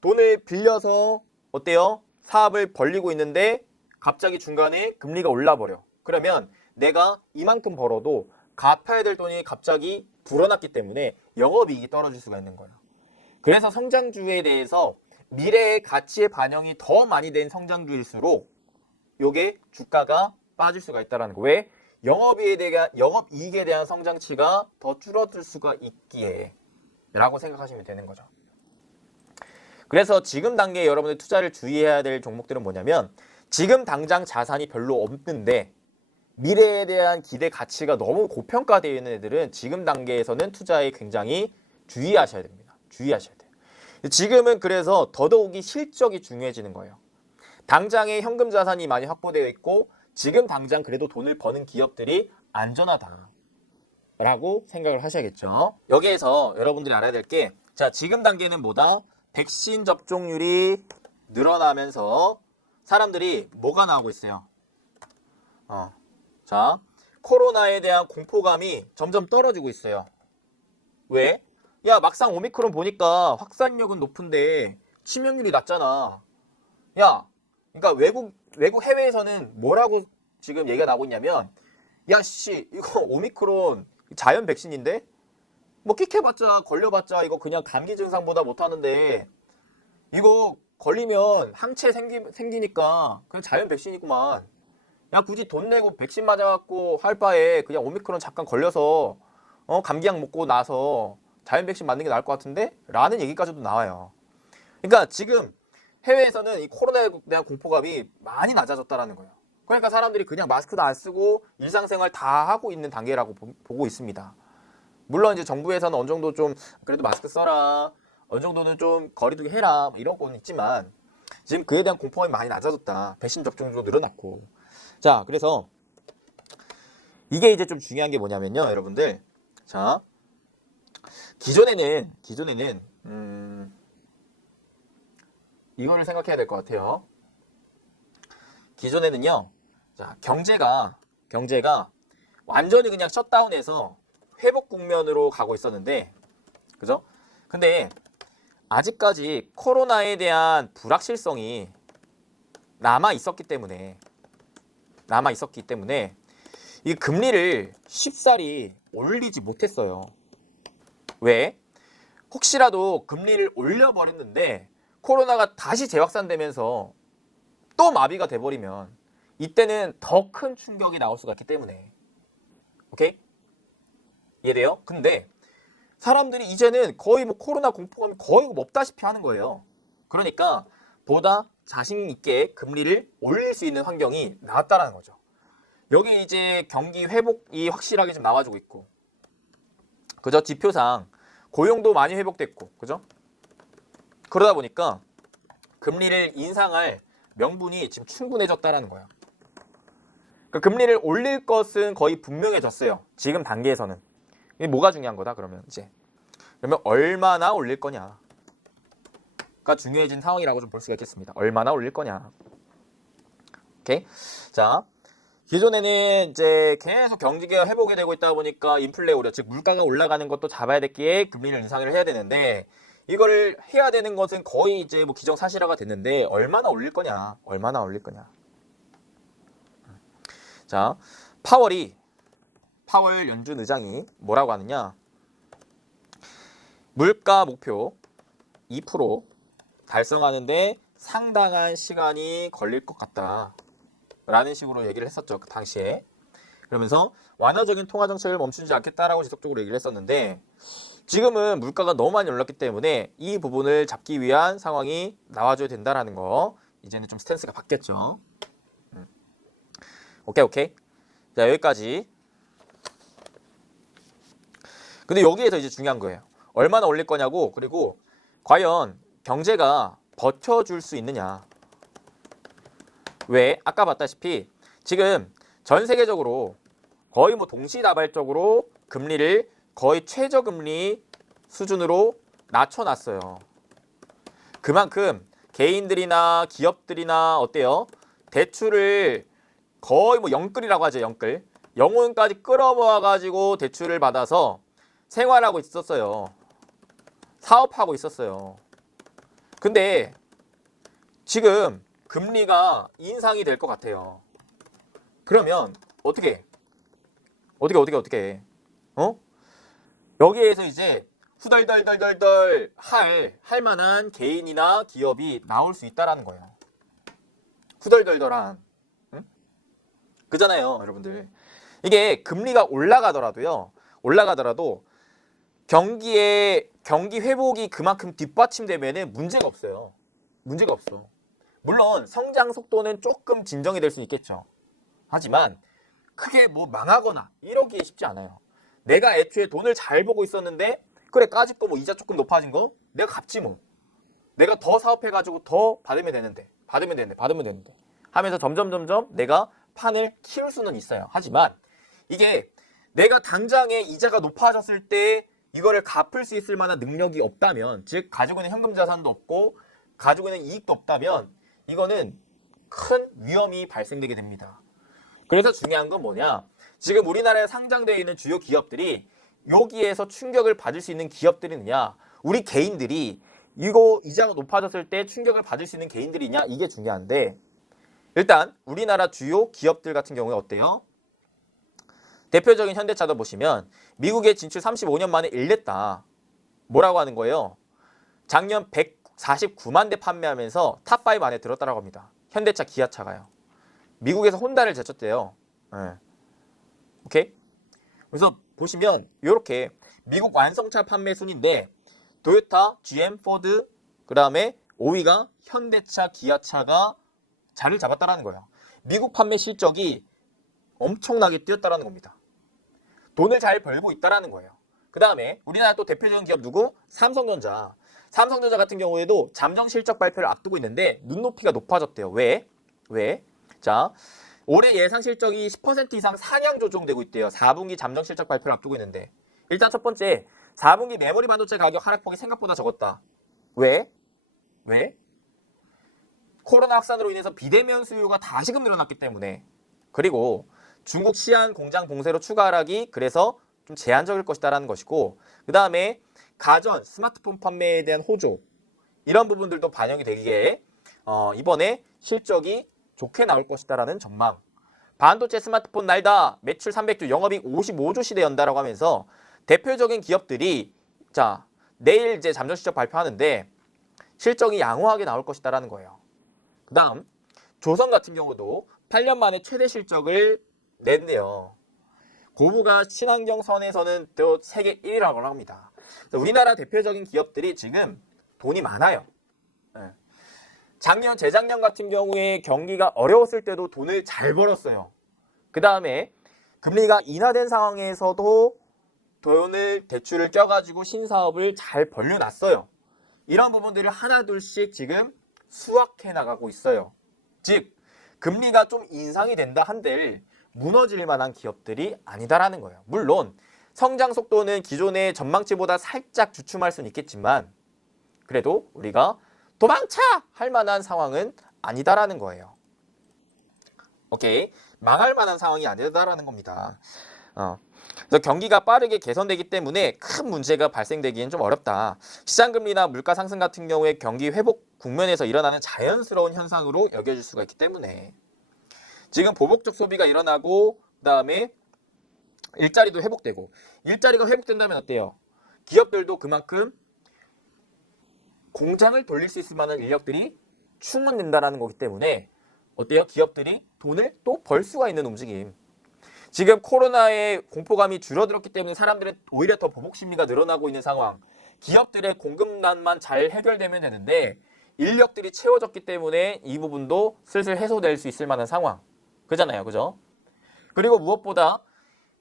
돈을 빌려서 어때요? 사업을 벌리고 있는데 갑자기 중간에 금리가 올라버려. 그러면 내가 이만큼 벌어도 갚아야 될 돈이 갑자기 불어났기 때문에 영업이익이 떨어질 수가 있는 거예요. 그래서 성장주에 대해서 미래의 가치의 반영이 더 많이 된 성장주일수록 요게 주가가 빠질 수가 있다는 거. 왜? 영업이익에 대한 성장치가 더 줄어들 수가 있기에 라고 생각하시면 되는 거죠. 그래서 지금 단계에 여러분들 투자를 주의해야 될 종목들은 뭐냐면 지금 당장 자산이 별로 없는데 미래에 대한 기대 가치가 너무 고평가되어 있는 애들은 지금 단계에서는 투자에 굉장히 주의하셔야 됩니다. 지금은 그래서 더더욱이 실적이 중요해지는 거예요. 당장에 현금 자산이 많이 확보되어 있고 지금 당장 그래도 돈을 버는 기업들이 안전하다라고 생각을 하셔야겠죠. 여기에서 여러분들이 알아야 될 게 자 지금 단계는 뭐다? 백신 접종률이 늘어나면서 사람들이 뭐가 나오고 있어요? 자, 코로나에 대한 공포감이 점점 떨어지고 있어요. 왜? 야, 막상 오미크론 보니까 확산력은 높은데 치명률이 낮잖아. 야, 그러니까 외국 해외에서는 뭐라고 지금 얘기가 나오고 있냐면, 야 씨 이거 오미크론 자연 백신인데 뭐 끽해봤자 걸려봤자 이거 그냥 감기 증상보다 못하는데 이거 걸리면 항체 생기니까 그냥 자연 백신이구만. 야 굳이 돈 내고 백신 맞아갖고 할 바에 그냥 오미크론 잠깐 걸려서 감기약 먹고 나서 자연 백신 맞는 게 나을 것 같은데? 라는 얘기까지도 나와요. 그러니까 지금 해외에서는 이 코로나에 대한 공포감이 많이 낮아졌다라는 거예요. 그러니까 사람들이 그냥 마스크도 안 쓰고 일상생활 다 하고 있는 단계라고 보고 있습니다. 물론 이제 정부에서는 어느 정도 좀 그래도 마스크 써라, 어느 정도는 좀 거리두기 해라 이런 건 있지만 지금 그에 대한 공포감이 많이 낮아졌다. 백신 접종도 늘어났고. 자, 그래서 이게 이제 좀 중요한 게 뭐냐면요, 여러분들. 자, 기존에는 이거를 생각해야 될 것 같아요. 기존에는요, 자, 경제가 완전히 그냥 셧다운해서 회복 국면으로 가고 있었는데, 그죠? 근데 아직까지 코로나에 대한 불확실성이 남아 있었기 때문에 이 금리를 쉽사리 올리지 못했어요. 왜? 혹시라도 금리를 올려버렸는데 코로나가 다시 재확산되면서 또 마비가 돼버리면 이때는 더 큰 충격이 나올 수가 있기 때문에. 오케이? 이해돼요? 근데 사람들이 이제는 거의 뭐 코로나 공포감이 거의 없다시피 하는 거예요. 그러니까 보다 자신 있게 금리를 올릴 수 있는 환경이 나왔다라는 거죠. 여기 이제 경기 회복이 확실하게 좀 나와주고 있고, 그죠? 지표상 고용도 많이 회복됐고, 그죠? 그러다 보니까 금리를 인상할 명분이 지금 충분해졌다라는 거예요. 그러니까 금리를 올릴 것은 거의 분명해졌어요. 지금 단계에서는. 이게 뭐가 중요한 거다 그러면 이제. 그러면 얼마나 올릴 거냐가 중요해진 상황이라고 좀 볼 수가 있겠습니다. 얼마나 올릴 거냐. 오케이. 자, 기존에는 이제 계속 경기가 회복이 되고 있다 보니까 인플레 우려, 즉 물가가 올라가는 것도 잡아야 됐기에 금리를 인상을 해야 되는데, 이거를 해야 되는 것은 거의 이제 뭐 기정사실화가 됐는데 얼마나 올릴 거냐. 자, 파월 연준 의장이 뭐라고 하느냐. 물가 목표 2% 달성하는데 상당한 시간이 걸릴 것 같다 라는 식으로 얘기를 했었죠, 그 당시에. 그러면서 완화적인 통화 정책을 멈추지 않겠다라고 지속적으로 얘기를 했었는데, 지금은 물가가 너무 많이 올랐기 때문에 이 부분을 잡기 위한 상황이 나와줘야 된다라는 거. 이제는 좀 스탠스가 바뀌었죠. 오케이. 자, 여기까지. 근데 여기에서 이제 중요한 거예요. 얼마나 올릴 거냐고, 그리고 과연 경제가 버텨줄 수 있느냐. 왜? 아까 봤다시피 지금 전 세계적으로 거의 뭐 동시다발적으로 금리를 거의 최저금리 수준으로 낮춰놨어요. 그만큼 개인들이나 기업들이나 어때요? 대출을 거의 뭐 영끌이라고 하죠. 영혼까지 끌어모아가지고 대출을 받아서 생활하고 있었어요. 사업하고 있었어요. 근데 지금 금리가 인상이 될 것 같아요. 그러면 어떻게? 여기에서 이제 후덜덜덜덜덜 할 만한 개인이나 기업이 나올 수 있다라는 거예요. 후덜덜덜한. 응? 그잖아요, 여러분들. 이게 금리가 올라가더라도 경기 회복이 그만큼 뒷받침되면은 문제가 없어요. 물론 성장 속도는 조금 진정이 될 수 있겠죠. 하지만 크게 뭐 망하거나 이러기 쉽지 않아요. 내가 애초에 돈을 잘 벌고 있었는데, 그래 까짓 거 뭐 이자 조금 높아진 거 내가 갚지 뭐. 내가 더 사업해가지고 더 받으면 되는데 하면서 점점 내가 판을 키울 수는 있어요. 하지만 이게 내가 당장에 이자가 높아졌을 때 이거를 갚을 수 있을 만한 능력이 없다면, 즉 가지고 있는 현금 자산도 없고 가지고 있는 이익도 없다면 이거는 큰 위험이 발생되게 됩니다. 그래서 중요한 건 뭐냐, 지금 우리나라에 상장되어 있는 주요 기업들이 여기에서 충격을 받을 수 있는 기업들이냐, 우리 개인들이 이거 이자가 높아졌을 때 충격을 받을 수 있는 개인들이냐, 이게 중요한데, 일단 우리나라 주요 기업들 같은 경우에 어때요? 대표적인 현대차도 보시면 미국에 진출 35년 만에 일냈다. 뭐라고 하는 거예요? 작년 149만 대 판매하면서 탑5 안에 들었다라고 합니다. 현대차, 기아차가요. 미국에서 혼다를 제쳤대요. 네. 오케이? 그래서 보시면 이렇게 미국 완성차 판매 순인데 도요타, GM, 포드, 그 다음에 5위가 현대차, 기아차가 자리를 잡았다라는 거예요. 미국 판매 실적이 엄청나게 뛰었다라는 겁니다. 돈을 잘 벌고 있다라는 거예요. 그 다음에 우리나라 또 대표적인 기업 누구? 삼성전자. 삼성전자 같은 경우에도 잠정 실적 발표를 앞두고 있는데 눈높이가 높아졌대요. 왜? 자, 올해 예상 실적이 10% 이상 상향 조정되고 있대요. 4분기 잠정 실적 발표를 앞두고 있는데 일단 첫 번째, 4분기 메모리 반도체 가격 하락폭이 생각보다 적었다. 왜? 코로나 확산으로 인해서 비대면 수요가 다시금 늘어났기 때문에, 그리고 중국 시안 공장 봉쇄로 추가 하락이 그래서 좀 제한적일 것이다라는 것이고, 그 다음에 가전, 스마트폰 판매에 대한 호조, 이런 부분들도 반영이 되기에 이번에 실적이 좋게 나올 것이다라는 전망. 반도체 스마트폰 날다, 매출 300조, 영업이익 55조 시대 연다라고 하면서 대표적인 기업들이 자 내일 이제 잠정 실적 발표하는데 실적이 양호하게 나올 것이다라는 거예요. 그 다음 조선 같은 경우도 8년 만에 최대 실적을 냈네요. 고부가 친환경 선에서는 또 세계 1위라고 합니다. 우리나라 대표적인 기업들이 지금 돈이 많아요. 작년, 재작년 같은 경우에 경기가 어려웠을 때도 돈을 잘 벌었어요. 그 다음에 금리가 인하된 상황에서도 돈을 대출을 껴가지고 신사업을 잘 벌려놨어요. 이런 부분들을 하나둘씩 지금 수확해 나가고 있어요. 즉 금리가 좀 인상이 된다 한들 무너질 만한 기업들이 아니다라는 거예요. 물론 성장 속도는 기존의 전망치보다 살짝 주춤할 수는 있겠지만 그래도 우리가 도망쳐! 할 만한 상황은 아니다라는 거예요. 오케이. 망할 만한 상황이 아니다라는 겁니다. 그래서 경기가 빠르게 개선되기 때문에 큰 문제가 발생되기엔 좀 어렵다. 시장금리나 물가 상승 같은 경우에 경기 회복 국면에서 일어나는 자연스러운 현상으로 여겨질 수가 있기 때문에 지금 보복적 소비가 일어나고 그 다음에 일자리도 회복되고, 일자리가 회복된다면 어때요? 기업들도 그만큼 공장을 돌릴 수 있을 만한 인력들이 충원된다는 거기 때문에 어때요? 기업들이 돈을 또 벌 수가 있는 움직임. 지금 코로나의 공포감이 줄어들었기 때문에 사람들은 오히려 더 보복 심리가 늘어나고 있는 상황. 기업들의 공급난만 잘 해결되면 되는데 인력들이 채워졌기 때문에 이 부분도 슬슬 해소될 수 있을 만한 상황. 그잖아요. 그죠? 그리고 무엇보다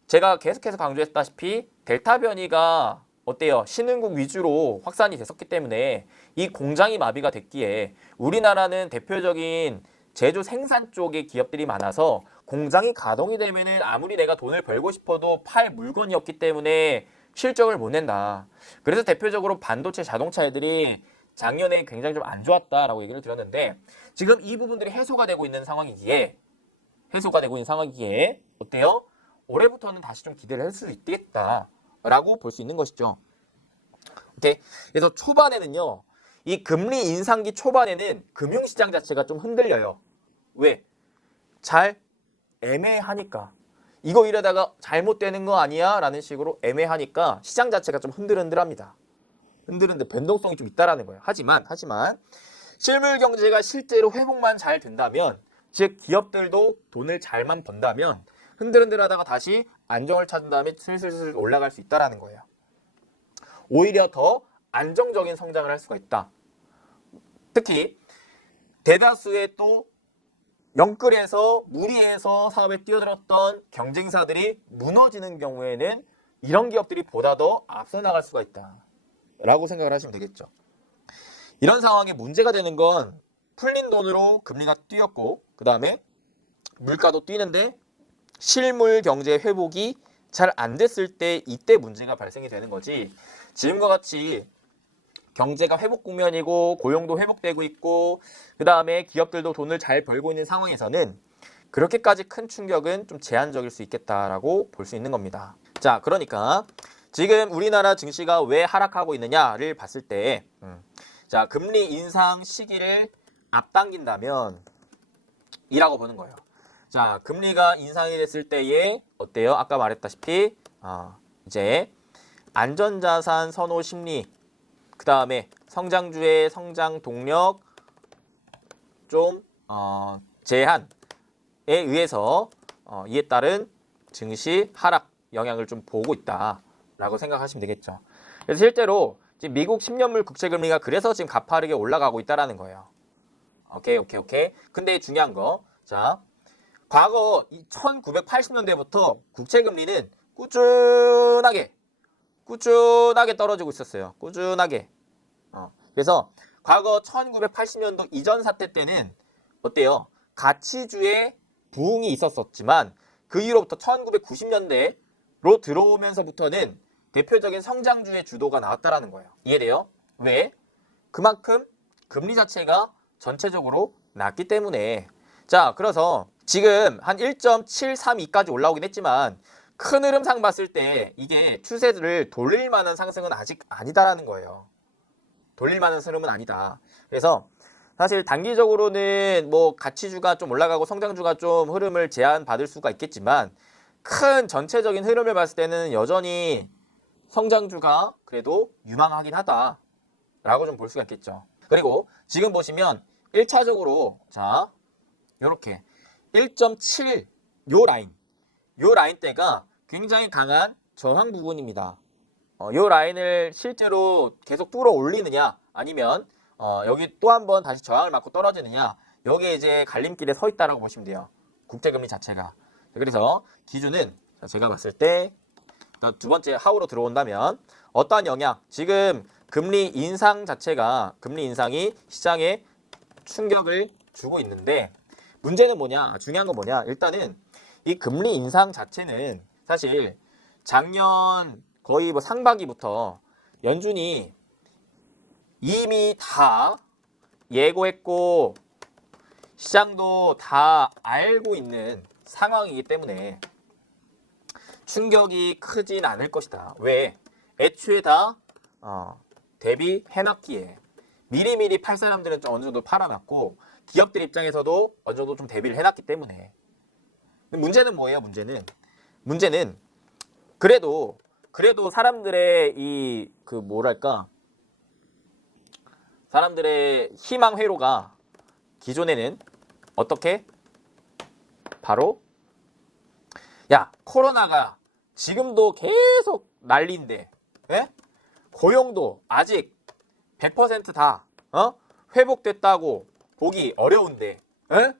제가 계속해서 강조했다시피 델타 변이가 어때요? 신흥국 위주로 확산이 됐었기 때문에 이 공장이 마비가 됐기에 우리나라는 대표적인 제조 생산 쪽의 기업들이 많아서 공장이 가동이 되면은 아무리 내가 돈을 벌고 싶어도 팔 물건이 없기 때문에 실적을 못 낸다. 그래서 대표적으로 반도체 자동차 애들이 작년에 굉장히 좀 안 좋았다라고 얘기를 드렸는데 지금 이 부분들이 해소가 되고 있는 상황이기에 어때요? 올해부터는 다시 좀 기대를 할 수 있겠다라고 볼 수 있는 것이죠. 오케이. 그래서 초반에는요, 이 금리 인상기 초반에는 금융시장 자체가 좀 흔들려요. 왜? 잘 애매하니까. 이거 이러다가 잘못되는 거 아니야? 라는 식으로 애매하니까 시장 자체가 좀 흔들흔들합니다. 흔들흔들 변동성이 좀 있다라는 거예요. 하지만 실물 경제가 실제로 회복만 잘 된다면, 즉 기업들도 돈을 잘만 번다면 흔들흔들하다가 다시 안정을 찾은 다음에 슬슬 올라갈 수 있다라는 거예요. 오히려 더 안정적인 성장을 할 수가 있다. 특히 대다수의 또 영끌에서 무리해서 사업에 뛰어들었던 경쟁사들이 무너지는 경우에는 이런 기업들이 보다 더 앞서 나갈 수가 있다 라고 생각을 하시면 되겠죠. 이런 상황에 문제가 되는 건 풀린 돈으로 금리가 뛰었고 그 다음에 물가도 뛰는데 실물 경제 회복이 잘 안 됐을 때 이때 문제가 발생이 되는 거지, 지금과 같이 경제가 회복 국면이고 고용도 회복되고 있고 그 다음에 기업들도 돈을 잘 벌고 있는 상황에서는 그렇게까지 큰 충격은 좀 제한적일 수 있겠다라고 볼 수 있는 겁니다. 자, 그러니까 지금 우리나라 증시가 왜 하락하고 있느냐를 봤을 때 자, 금리 인상 시기를 앞당긴다면 이라고 보는 거예요. 자, 금리가 인상이 됐을 때에 어때요? 아까 말했다시피 이제 안전자산 선호 심리, 그 다음에 성장주의 성장 동력 좀 제한에 의해서 이에 따른 증시 하락 영향을 좀 보고 있다라고 생각하시면 되겠죠. 그래서 실제로 지금 미국 10년물 국채금리가 그래서 지금 가파르게 올라가고 있다라는 거예요. 오케이. 근데 중요한 거, 자, 과거 1980년대부터 국채금리는 꾸준하게 떨어지고 있었어요. 꾸준하게. 그래서 과거 1980년도 이전 사태 때는 어때요? 가치주의 부흥이 있었었지만 그 이후로부터 1990년대로 들어오면서부터는 대표적인 성장주의 주도가 나왔다라는 거예요. 이해돼요? 왜? 그만큼 금리 자체가 전체적으로 낮기 때문에. 자, 그래서 지금 한 1.732까지 올라오긴 했지만 큰 흐름상 봤을 때 이게 추세를 돌릴 만한 상승은 아직 아니다라는 거예요. 돌릴 만한 흐름은 아니다. 그래서 사실 단기적으로는 뭐 가치주가 좀 올라가고 성장주가 좀 흐름을 제한받을 수가 있겠지만 큰 전체적인 흐름을 봤을 때는 여전히 성장주가 그래도 유망하긴 하다라고 좀 볼 수가 있겠죠. 그리고 지금 보시면 1차적으로 자, 요렇게 1.7 요 라인대가 굉장히 강한 저항 부분입니다. 요 라인을 실제로 계속 뚫어 올리느냐 아니면 여기 또 한 번 다시 저항을 맞고 떨어지느냐, 여기에 이제 갈림길에 서 있다라고 보시면 돼요. 국제금리 자체가. 그래서 기준은 제가 봤을 때 두 번째 하우로 들어온다면 어떠한 영향, 지금 금리 인상 자체가, 금리 인상이 시장에 충격을 주고 있는데 문제는 뭐냐, 중요한 건 뭐냐, 일단은 이 금리 인상 자체는 사실 작년 거의 뭐 상반기부터 연준이 이미 다 예고했고 시장도 다 알고 있는 상황이기 때문에 충격이 크진 않을 것이다. 왜? 애초에 다 대비해놨기에 미리미리 팔 사람들은 좀 어느 정도 팔아놨고 기업들 입장에서도 어느 정도 좀 대비를 해놨기 때문에. 문제는 뭐예요? 문제는 그래도 사람들의 이 그 뭐랄까, 사람들의 희망 회로가 기존에는 어떻게? 바로 야, 코로나가 지금도 계속 난리인데, 예? 고용도 아직 100% 다 회복됐다고 보기 어려운데, 예?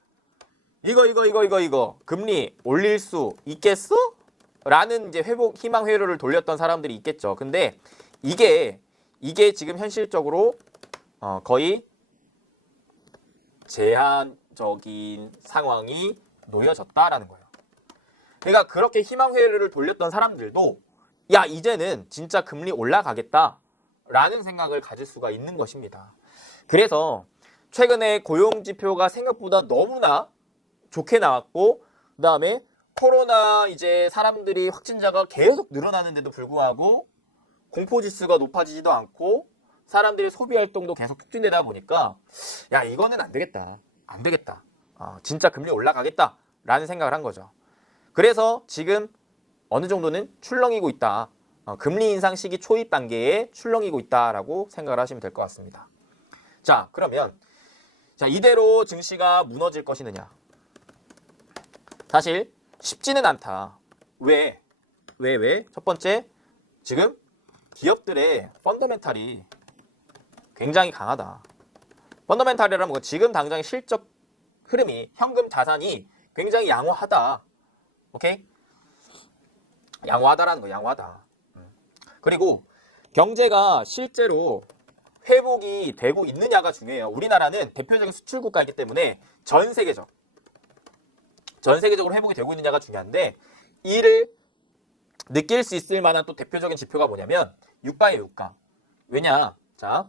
이거 금리 올릴 수 있겠어? 라는 이제 희망 회로를 돌렸던 사람들이 있겠죠. 근데 이게 지금 현실적으로 거의 제한적인 상황이 놓여졌다라는 거예요. 그러니까 그렇게 희망 회로를 돌렸던 사람들도 야, 이제는 진짜 금리 올라가겠다라는 생각을 가질 수가 있는 것입니다. 그래서 최근에 고용 지표가 생각보다 너무나 좋게 나왔고, 그 다음에 코로나 이제 사람들이 확진자가 계속 늘어나는데도 불구하고 공포지수가 높아지지도 않고 사람들이 소비 활동도 계속 촉진되다 보니까 야, 이거는 안 되겠다. 진짜 금리 올라가겠다라는 생각을 한 거죠. 그래서 지금 어느 정도는 출렁이고 있다. 금리 인상 시기 초입 단계에 출렁이고 있다라고 생각을 하시면 될 것 같습니다. 자, 그러면 이대로 증시가 무너질 것이느냐? 사실 쉽지는 않다. 왜? 첫 번째, 지금 기업들의 펀더멘탈이 굉장히 강하다. 펀더멘탈이라는 건 지금 당장 실적 흐름이, 현금 자산이 굉장히 양호하다. 오케이? 양호하다라는 거, 양호하다. 그리고 경제가 실제로 회복이 되고 있느냐가 중요해요. 우리나라는 대표적인 수출 국가이기 때문에 전 세계적으로 회복이 되고 있느냐가 중요한데, 이를 느낄 수 있을 만한 또 대표적인 지표가 뭐냐면 유가예요, 유가. 왜냐? 자,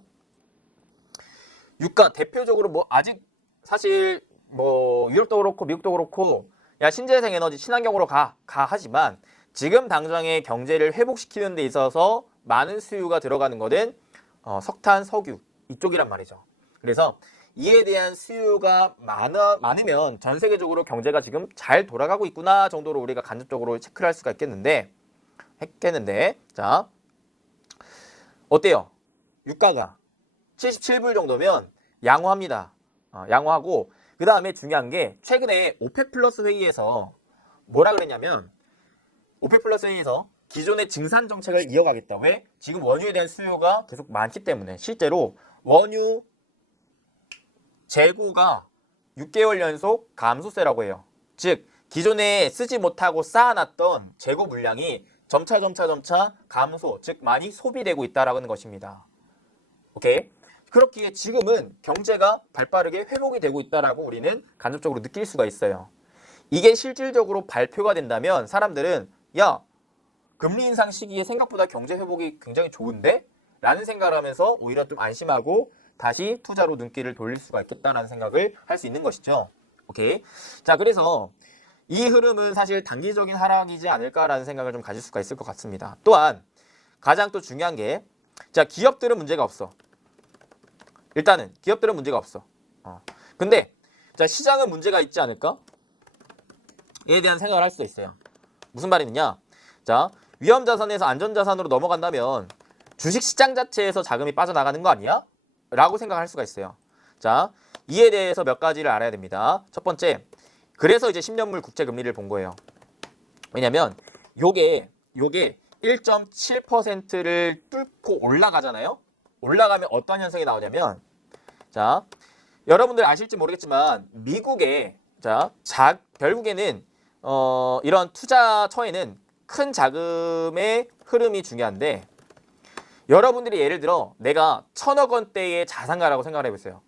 유가 대표적으로 뭐 아직 사실 뭐 유럽도 그렇고 미국도 그렇고 야, 신재생 에너지 친환경으로 가 하지만 지금 당장의 경제를 회복시키는 데 있어서 많은 수요가 들어가는 것은 석탄, 석유 이쪽이란 말이죠. 그래서 이에 대한 수요가 많으면 전 세계적으로 경제가 지금 잘 돌아가고 있구나 정도로 우리가 간접적으로 체크를 할 수가 있겠는데, 자, 어때요? 유가가 77불 정도면 양호합니다. 양호하고, 그 다음에 중요한 게 최근에 오펙 플러스 회의에서 뭐라 그랬냐면, 오펙 플러스 회의에서 기존의 증산 정책을 이어가겠다. 왜? 지금 원유에 대한 수요가 계속 많기 때문에. 실제로 원유 재고가 6개월 연속 감소세라고 해요. 즉 기존에 쓰지 못하고 쌓아놨던 재고 물량이 점차 감소, 즉 많이 소비되고 있다라는 것입니다. 오케이? 그렇기에 지금은 경제가 발빠르게 회복이 되고 있다라고 우리는 간접적으로 느낄 수가 있어요. 이게 실질적으로 발표가 된다면 사람들은 야, 금리 인상 시기에 생각보다 경제 회복이 굉장히 좋은데? 라는 생각을 하면서 오히려 좀 안심하고 다시 투자로 눈길을 돌릴 수가 있겠다라는 생각을 할 수 있는 것이죠. 오케이. 자, 그래서 이 흐름은 사실 단기적인 하락이지 않을까라는 생각을 좀 가질 수가 있을 것 같습니다. 또한 가장 또 중요한 게, 자, 기업들은 문제가 없어. 일단은 기업들은 문제가 없어. 근데 자, 시장은 문제가 있지 않을까? 에 대한 생각을 할 수도 있어요. 무슨 말이냐? 자, 위험자산에서 안전자산으로 넘어간다면 주식시장 자체에서 자금이 빠져나가는 거 아니야? 라고 생각할 수가 있어요. 자, 이에 대해서 몇 가지를 알아야 됩니다. 첫 번째, 그래서 이제 10년물 국채금리를 본 거예요. 왜냐면 요게 1.7%를 뚫고 올라가잖아요. 올라가면 어떤 현상이 나오냐면, 자, 여러분들 아실지 모르겠지만 미국의 결국에는 이런 투자처에는 큰 자금의 흐름이 중요한데, 여러분들이 예를 들어 내가 1,000억 원대의 자산가라고 생각을 해보세요.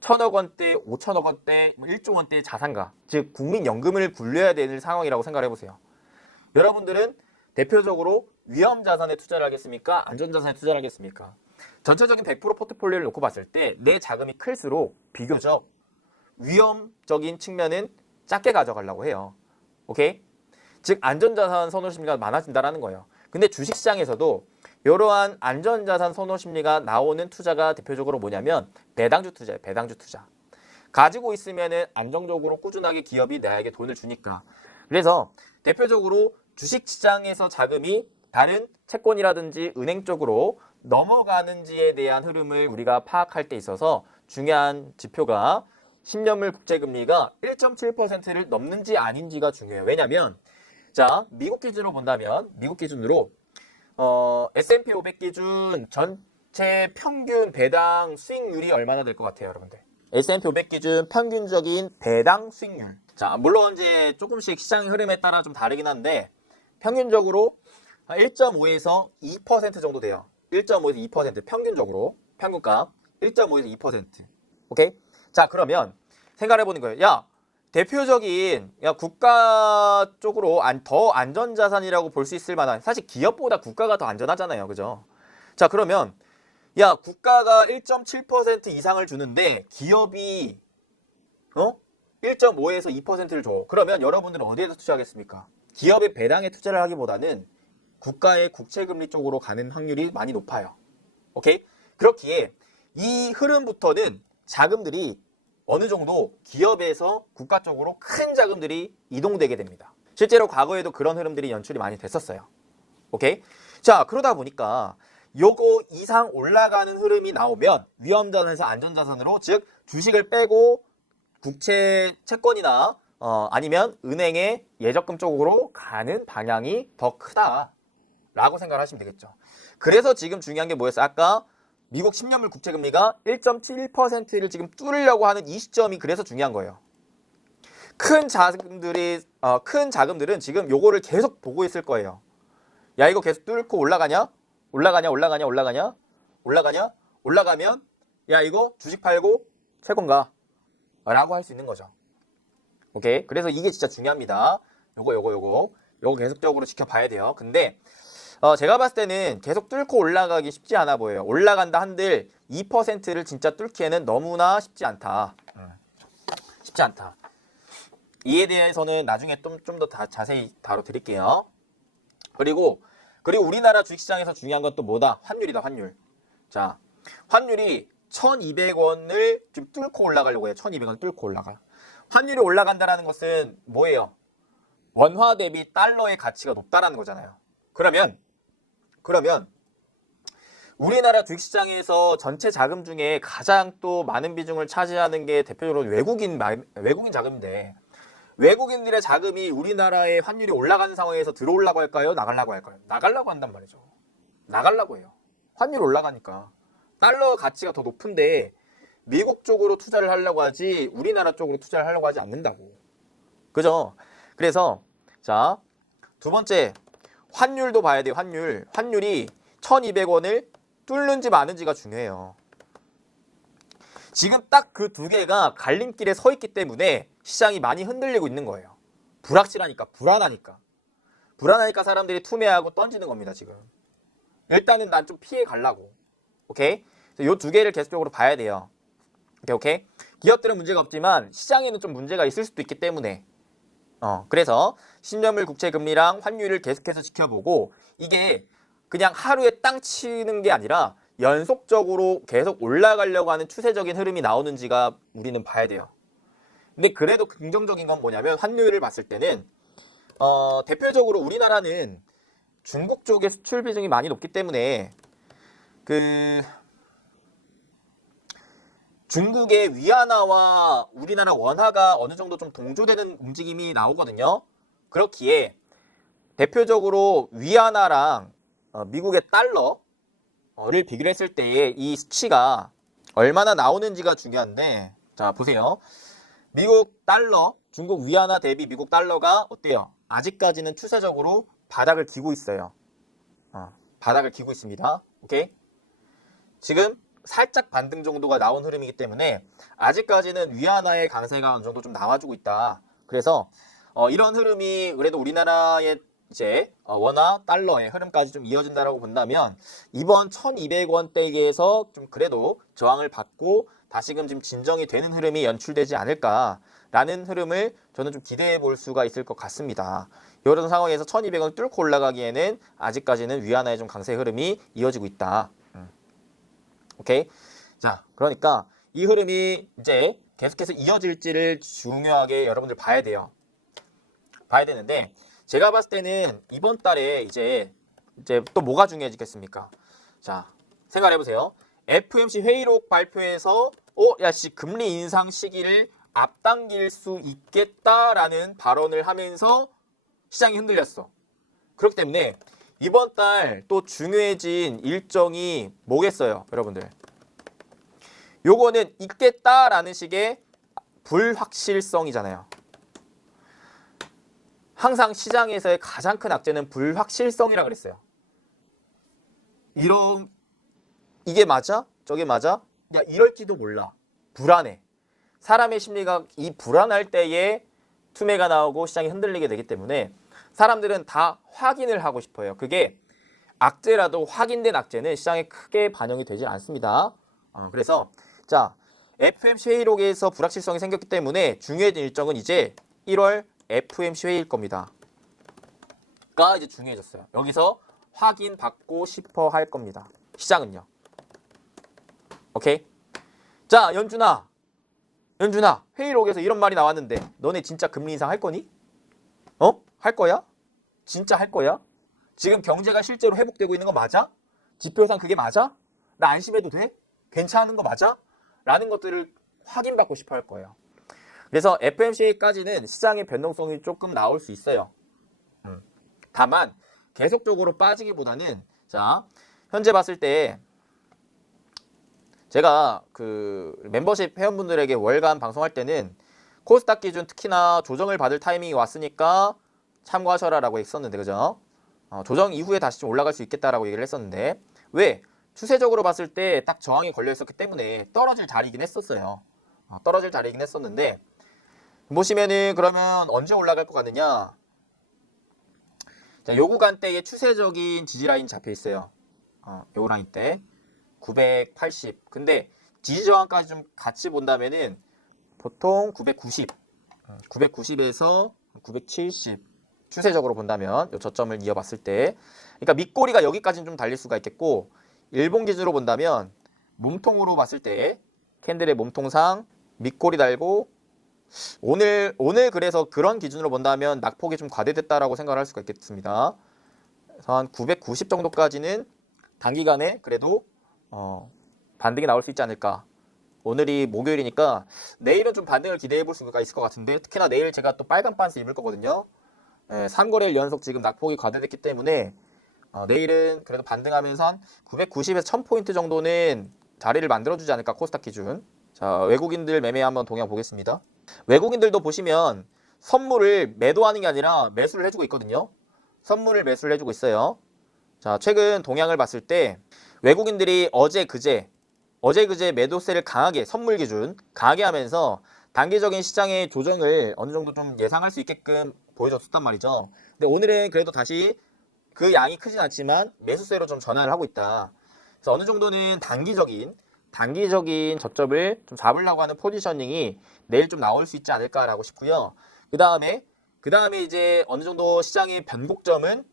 1,000억 원대, 5천억 원대, 1조 원대의 자산가, 즉 국민연금을 굴려야 되는 상황이라고 생각을 해보세요. 여러분들은 대표적으로 위험자산에 투자를 하겠습니까? 안전자산에 투자를 하겠습니까? 전체적인 100% 포트폴리오를 놓고 봤을 때 내 자금이 클수록 비교적 위험적인 측면은 작게 가져가려고 해요. 오케이? 즉 안전자산 선호 심리가 많아진다는 거예요. 근데 주식시장에서도 이러한 안전자산 선호 심리가 나오는 투자가 대표적으로 뭐냐면 배당주 투자예요. 배당주 투자. 가지고 있으면은 안정적으로 꾸준하게 기업이 나에게 돈을 주니까. 그래서 대표적으로 주식시장에서 자금이 다른 채권이라든지 은행 쪽으로 넘어가는지에 대한 흐름을 우리가 파악할 때 있어서 중요한 지표가 10년물 국채금리가 1.7%를 넘는지 아닌지가 중요해요. 왜냐면 자, 미국 기준으로 본다면, 미국 기준으로 S&P 500 기준 전체 평균 배당 수익률이 얼마나 될 것 같아요, 여러분들? S&P 500 기준 평균적인 배당 수익률. 자, 물론 이제 조금씩 시장 흐름에 따라 좀 다르긴 한데 평균적으로 1.5에서 2% 정도 돼요. 1.5에서 2% 평균적으로, 평균값 1.5에서 2%. 오케이? 자, 그러면 생각해 보는 거예요. 야, 대표적인 국가 쪽으로 더 안전자산이라고 볼 수 있을 만한, 사실 기업보다 국가가 더 안전하잖아요. 그죠? 자, 그러면 야, 국가가 1.7% 이상을 주는데 기업이 1.5에서 2%를 줘. 그러면 여러분들은 어디에서 투자하겠습니까? 기업의 배당에 투자를 하기보다는 국가의 국채금리 쪽으로 가는 확률이 많이 높아요. 오케이? 그렇기에 이 흐름부터는 자금들이 어느 정도 기업에서 국가 쪽으로 큰 자금들이 이동되게 됩니다. 실제로 과거에도 그런 흐름들이 연출이 많이 됐었어요. 오케이? 자, 그러다 보니까 요거 이상 올라가는 흐름이 나오면 위험자산에서 안전자산으로, 즉 주식을 빼고 국채 채권이나 아니면 은행의 예적금 쪽으로 가는 방향이 더 크다라고 생각을 하시면 되겠죠. 그래서 지금 중요한 게 뭐였어요? 아까 미국 10년물 국채금리가 1.71%를 지금 뚫으려고 하는 이 시점이 그래서 중요한 거예요. 큰 자금들은 지금 요거를 계속 보고 있을 거예요. 야, 이거 계속 뚫고 올라가냐? 올라가면 야, 이거 주식 팔고 채권 가 라고 할 수 있는 거죠. 오케이? 그래서 이게 진짜 중요합니다. 요거 계속적으로 지켜봐야 돼요. 근데 제가 봤을 때는 계속 뚫고 올라가기 쉽지 않아 보여요. 올라간다 한들 2%를 진짜 뚫기에는 너무나 쉽지 않다. 쉽지 않다. 이에 대해서는 나중에 좀 더 자세히 다뤄드릴게요. 그리고 우리나라 주식시장에서 중요한 건 또 뭐다? 환율이다, 환율. 자, 환율이 1200원을 좀 뚫고 올라가려고 해요. 1200원 뚫고 올라가요. 환율이 올라간다는 것은 뭐예요? 원화 대비 달러의 가치가 높다라는 거잖아요. 그러면 우리나라 주식시장에서 전체 자금 중에 가장 또 많은 비중을 차지하는 게 대표적으로 외국인 자금인데, 외국인들의 자금이 우리나라의 환율이 올라가는 상황에서 들어오려고 할까요? 나가려고 할까요? 나가려고 한단 말이죠. 나가려고 해요. 환율 올라가니까. 달러 가치가 더 높은데 미국 쪽으로 투자를 하려고 하지 우리나라 쪽으로 투자를 하려고 하지 않는다고. 그죠? 그래서 자, 두 번째, 환율도 봐야 돼요. 환율이 1200원을 뚫는지 마는지가 중요해요. 지금 딱 그 두 개가 갈림길에 서 있기 때문에 시장이 많이 흔들리고 있는 거예요. 불확실하니까, 불안하니까 사람들이 투매하고 던지는 겁니다, 지금. 일단은 난 좀 피해 가려고. 오케이? 요 두 개를 계속적으로 봐야 돼요. 오케이? 기업들은 문제가 없지만 시장에는 좀 문제가 있을 수도 있기 때문에 그래서 신뢰물 국채 금리랑 환율을 계속해서 지켜보고, 이게 그냥 하루에 땅 치는 게 아니라 연속적으로 계속 올라가려고 하는 추세적인 흐름이 나오는지가 우리는 봐야 돼요. 근데 그래도 긍정적인 건 뭐냐면, 환율을 봤을 때는 대표적으로 우리나라는 중국 쪽의 수출 비중이 많이 높기 때문에 중국의 위안화와 우리나라 원화가 어느 정도 좀 동조되는 움직임이 나오거든요. 그렇기에 대표적으로 위안화랑 미국의 달러를 비교했을 때 이 수치가 얼마나 나오는지가 중요한데, 자 보세요. 미국 달러, 중국 위안화 대비 미국 달러가 어때요? 아직까지는 추세적으로 바닥을 기고 있어요. 바닥을 기고 있습니다. 오케이? 지금 살짝 반등 정도가 나온 흐름이기 때문에 아직까지는 위안화의 강세가 어느 정도 좀 나와주고 있다. 그래서 이런 흐름이 그래도 우리나라의 이제 원화 달러의 흐름까지 좀 이어진다라고 본다면, 이번 1200원대에서 좀 그래도 저항을 받고 다시금 지금 진정이 되는 흐름이 연출되지 않을까라는 흐름을 저는 좀 기대해 볼 수가 있을 것 같습니다. 이런 상황에서 1200원 뚫고 올라가기에는 아직까지는 위안화의 좀 강세 흐름이 이어지고 있다. 오케이? 자, 그러니까 이 흐름이 이제 계속해서 이어질지를 중요하게 여러분들 봐야 돼요. 봐야 되는데, 제가 봤을 때는 이번 달에 이제 또 뭐가 중요해지겠습니까? 자, 생각해보세요. FOMC 회의록 발표에서 금리 인상 시기를 앞당길 수 있겠다라는 발언을 하면서 시장이 흔들렸어. 그렇기 때문에 이번 달 또 중요해진 일정이 뭐겠어요, 여러분들? 요거는 있겠다라는 식의 불확실성이잖아요. 항상 시장에서의 가장 큰 악재는 불확실성이라 그랬어요. 이게 맞아? 저게 맞아? 야, 이럴지도 몰라. 불안해. 사람의 심리가 이 불안할 때에 투매가 나오고 시장이 흔들리게 되기 때문에 사람들은 다 확인을 하고 싶어요. 그게 악재라도 확인된 악재는 시장에 크게 반영이 되지 않습니다. 그래서 자, FOMC 회의록에서 불확실성이 생겼기 때문에 중요해진 일정은 이제 1월 FOMC 회의일 겁니다. 가 이제 중요해졌어요. 여기서 확인받고 싶어 할 겁니다. 시장은요. 오케이? 자, 연준아, 회의록에서 이런 말이 나왔는데 너네 진짜 금리 인상 할 거니? 할 거야? 진짜 할 거야? 지금 경제가 실제로 회복되고 있는 거 맞아? 지표상 그게 맞아? 나 안심해도 돼? 괜찮은 거 맞아? 라는 것들을 확인받고 싶어 할 거예요. 그래서 FOMC까지는 시장의 변동성이 조금 나올 수 있어요. 다만 계속적으로 빠지기보다는, 자, 현재 봤을 때 제가 그 멤버십 회원분들에게 월간 방송할 때는 코스닥 기준 특히나 조정을 받을 타이밍이 왔으니까 참고하셔라라고 했었는데, 그죠? 조정 이후에 다시 좀 올라갈 수 있겠다라고 얘기를 했었는데, 왜? 추세적으로 봤을 때 딱 저항이 걸려 있었기 때문에 떨어질 자리이긴 했었어요. 떨어질 자리이긴 했었는데, 보시면은 그러면 언제 올라갈 것 같느냐? 자, 요 구간대의 추세적인 지지라인 잡혀 있어요. 요 라인 때 980. 근데 지지 저항까지 좀 같이 본다면은 보통 990, 990에서 970 추세적으로 본다면 요 저점을 이어봤을 때, 그러니까 밑꼬리가 여기까지는 좀 달릴 수가 있겠고, 일본 기준으로 본다면 몸통으로 봤을 때 캔들의 몸통상 밑골이 달고 오늘 그래서 그런 기준으로 본다면 낙폭이 좀 과대됐다라고 생각을 할 수가 있겠습니다. 그래서 한 990 정도까지는 단기간에 그래도 반등이 나올 수 있지 않을까. 오늘이 목요일이니까 내일은 좀 반등을 기대해 볼 수가 있을 것 같은데, 특히나 내일 제가 또 빨간 반스 입을 거거든요. 3거래일 연속 지금 낙폭이 과대됐기 때문에 내일은 그래도 반등하면서 한 990에서 1000포인트 정도는 자리를 만들어주지 않을까, 코스닥 기준. 자, 외국인들 매매 한번 동향 보겠습니다. 외국인들도 보시면 선물을 매도하는 게 아니라 매수를 해주고 있거든요. 선물을 매수를 해주고 있어요. 자, 최근 동향을 봤을 때 외국인들이 어제 그제 매도세를 강하게, 선물 기준 강하게 하면서 단기적인 시장의 조정을 어느 정도 좀 예상할 수 있게끔 보여줬단 말이죠. 근데 오늘은 그래도 다시 그 양이 크진 않지만 매수세로 좀 전환을 하고 있다. 그래서 어느 정도는 단기적인 저점을 좀 잡으려고 하는 포지셔닝이 내일 좀 나올 수 있지 않을까라고 싶고요. 그 다음에 이제 어느 정도 시장의 변곡점은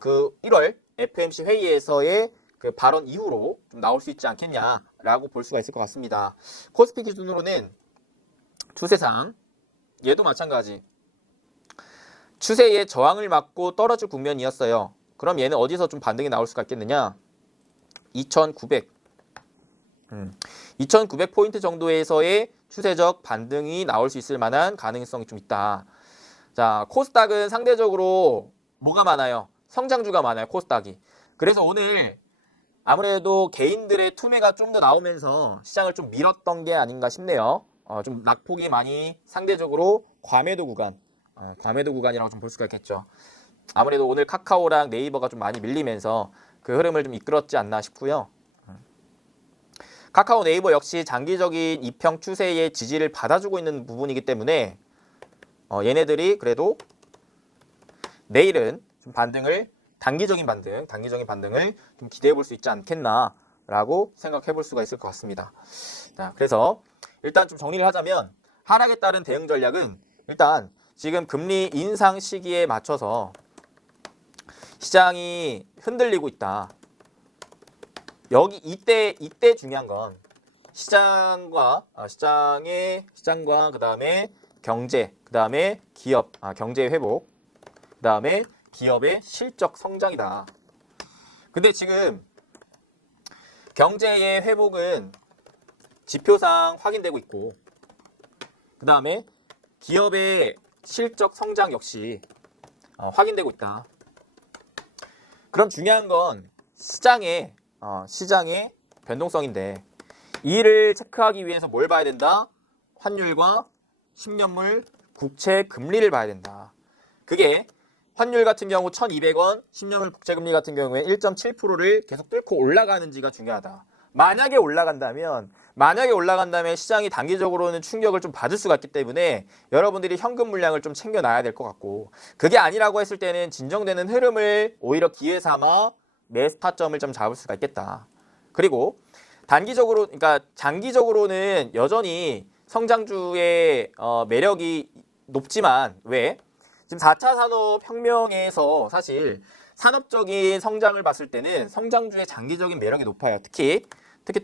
그 1월 FMC 회의에서의 그 발언 이후로 좀 나올 수 있지 않겠냐라고 볼 수가 있을 것 같습니다. 코스피 기준으로는 추세상 얘도 마찬가지. 추세의 저항을 맞고 떨어질 국면이었어요. 그럼 얘는 어디서 좀 반등이 나올 수가 있겠느냐? 2900포인트 정도에서의 추세적 반등이 나올 수 있을 만한 가능성이 좀 있다. 자, 코스닥은 상대적으로 뭐가 많아요? 성장주가 많아요, 코스닥이. 그래서 오늘 아무래도 개인들의 투매가 좀 더 나오면서 시장을 좀 밀었던 게 아닌가 싶네요. 좀 낙폭이 많이 상대적으로 과매도 구간이라고 좀 볼 수가 있겠죠. 아무래도 오늘 카카오랑 네이버가 좀 많이 밀리면서 그 흐름을 좀 이끌었지 않나 싶고요. 카카오, 네이버 역시 장기적인 이평 추세의 지지를 받아주고 있는 부분이기 때문에 얘네들이 그래도 내일은 좀 단기적인 반등을 좀 기대해 볼 수 있지 않겠나라고 생각해 볼 수가 있을 것 같습니다. 자, 그래서 일단 좀 정리를 하자면 하락에 따른 대응 전략은 일단 지금 금리 인상 시기에 맞춰서 시장이 흔들리고 있다. 이때 중요한 건 시장과 그다음에 경제, 그다음에 기업, 경제의 회복, 그다음에 기업의 실적 성장이다. 근데 지금 경제의 회복은 지표상 확인되고 있고, 그다음에 기업의 실적 성장 역시 확인되고 있다. 그럼 중요한 건 시장의 변동성인데, 이를 체크하기 위해서 뭘 봐야 된다? 환율과 10년물 국채 금리를 봐야 된다. 그게 환율 같은 경우 1,200원, 10년물 국채 금리 같은 경우에 1.7%를 계속 뚫고 올라가는지가 중요하다. 만약에 올라간다면 시장이 단기적으로는 충격을 좀 받을 수가 있기 때문에 여러분들이 현금 물량을 좀 챙겨놔야 될 것 같고, 그게 아니라고 했을 때는 진정되는 흐름을 오히려 기회 삼아 매수 타점을 좀 잡을 수가 있겠다. 그리고 장기적으로는 여전히 성장주의 매력이 높지만, 왜? 지금 4차 산업혁명에서 사실 산업적인 성장을 봤을 때는 성장주의 장기적인 매력이 높아요. 특히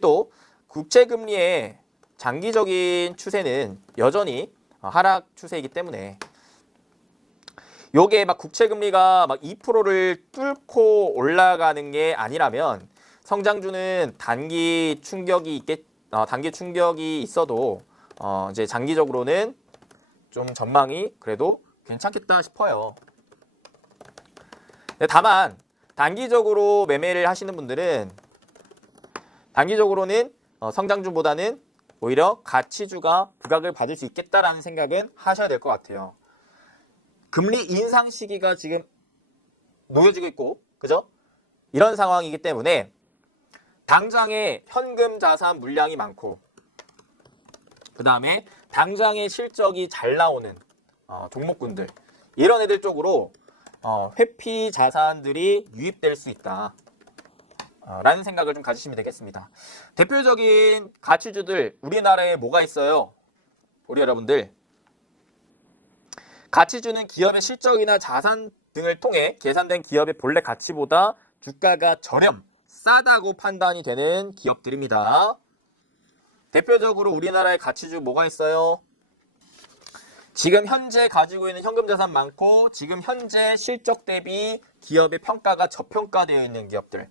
또 국채금리의 장기적인 추세는 여전히 하락 추세이기 때문에, 요게 막 국채금리가 막 2%를 뚫고 올라가는 게 아니라면 성장주는 단기 충격이 있어도 이제 장기적으로는 좀 전망이 그래도 괜찮겠다 싶어요. 다만 단기적으로 매매를 하시는 분들은 단기적으로는 성장주보다는 오히려 가치주가 부각을 받을 수 있겠다라는 생각은 하셔야 될 것 같아요. 금리 인상 시기가 지금 놓여지고 있고, 그죠? 이런 상황이기 때문에 당장에 현금 자산 물량이 많고, 그 다음에 당장에 실적이 잘 나오는 종목군들, 이런 애들 쪽으로 회피 자산들이 유입될 수 있다 라는 생각을 좀 가지시면 되겠습니다. 대표적인 가치주들 우리나라에 뭐가 있어요? 우리 여러분들, 가치주는 기업의 실적이나 자산 등을 통해 계산된 기업의 본래 가치보다 주가가 싸다고 판단이 되는 기업들입니다. 대표적으로 우리나라의 가치주 뭐가 있어요? 지금 현재 가지고 있는 현금 자산 많고 지금 현재 실적 대비 기업의 평가가 저평가되어 있는 기업들.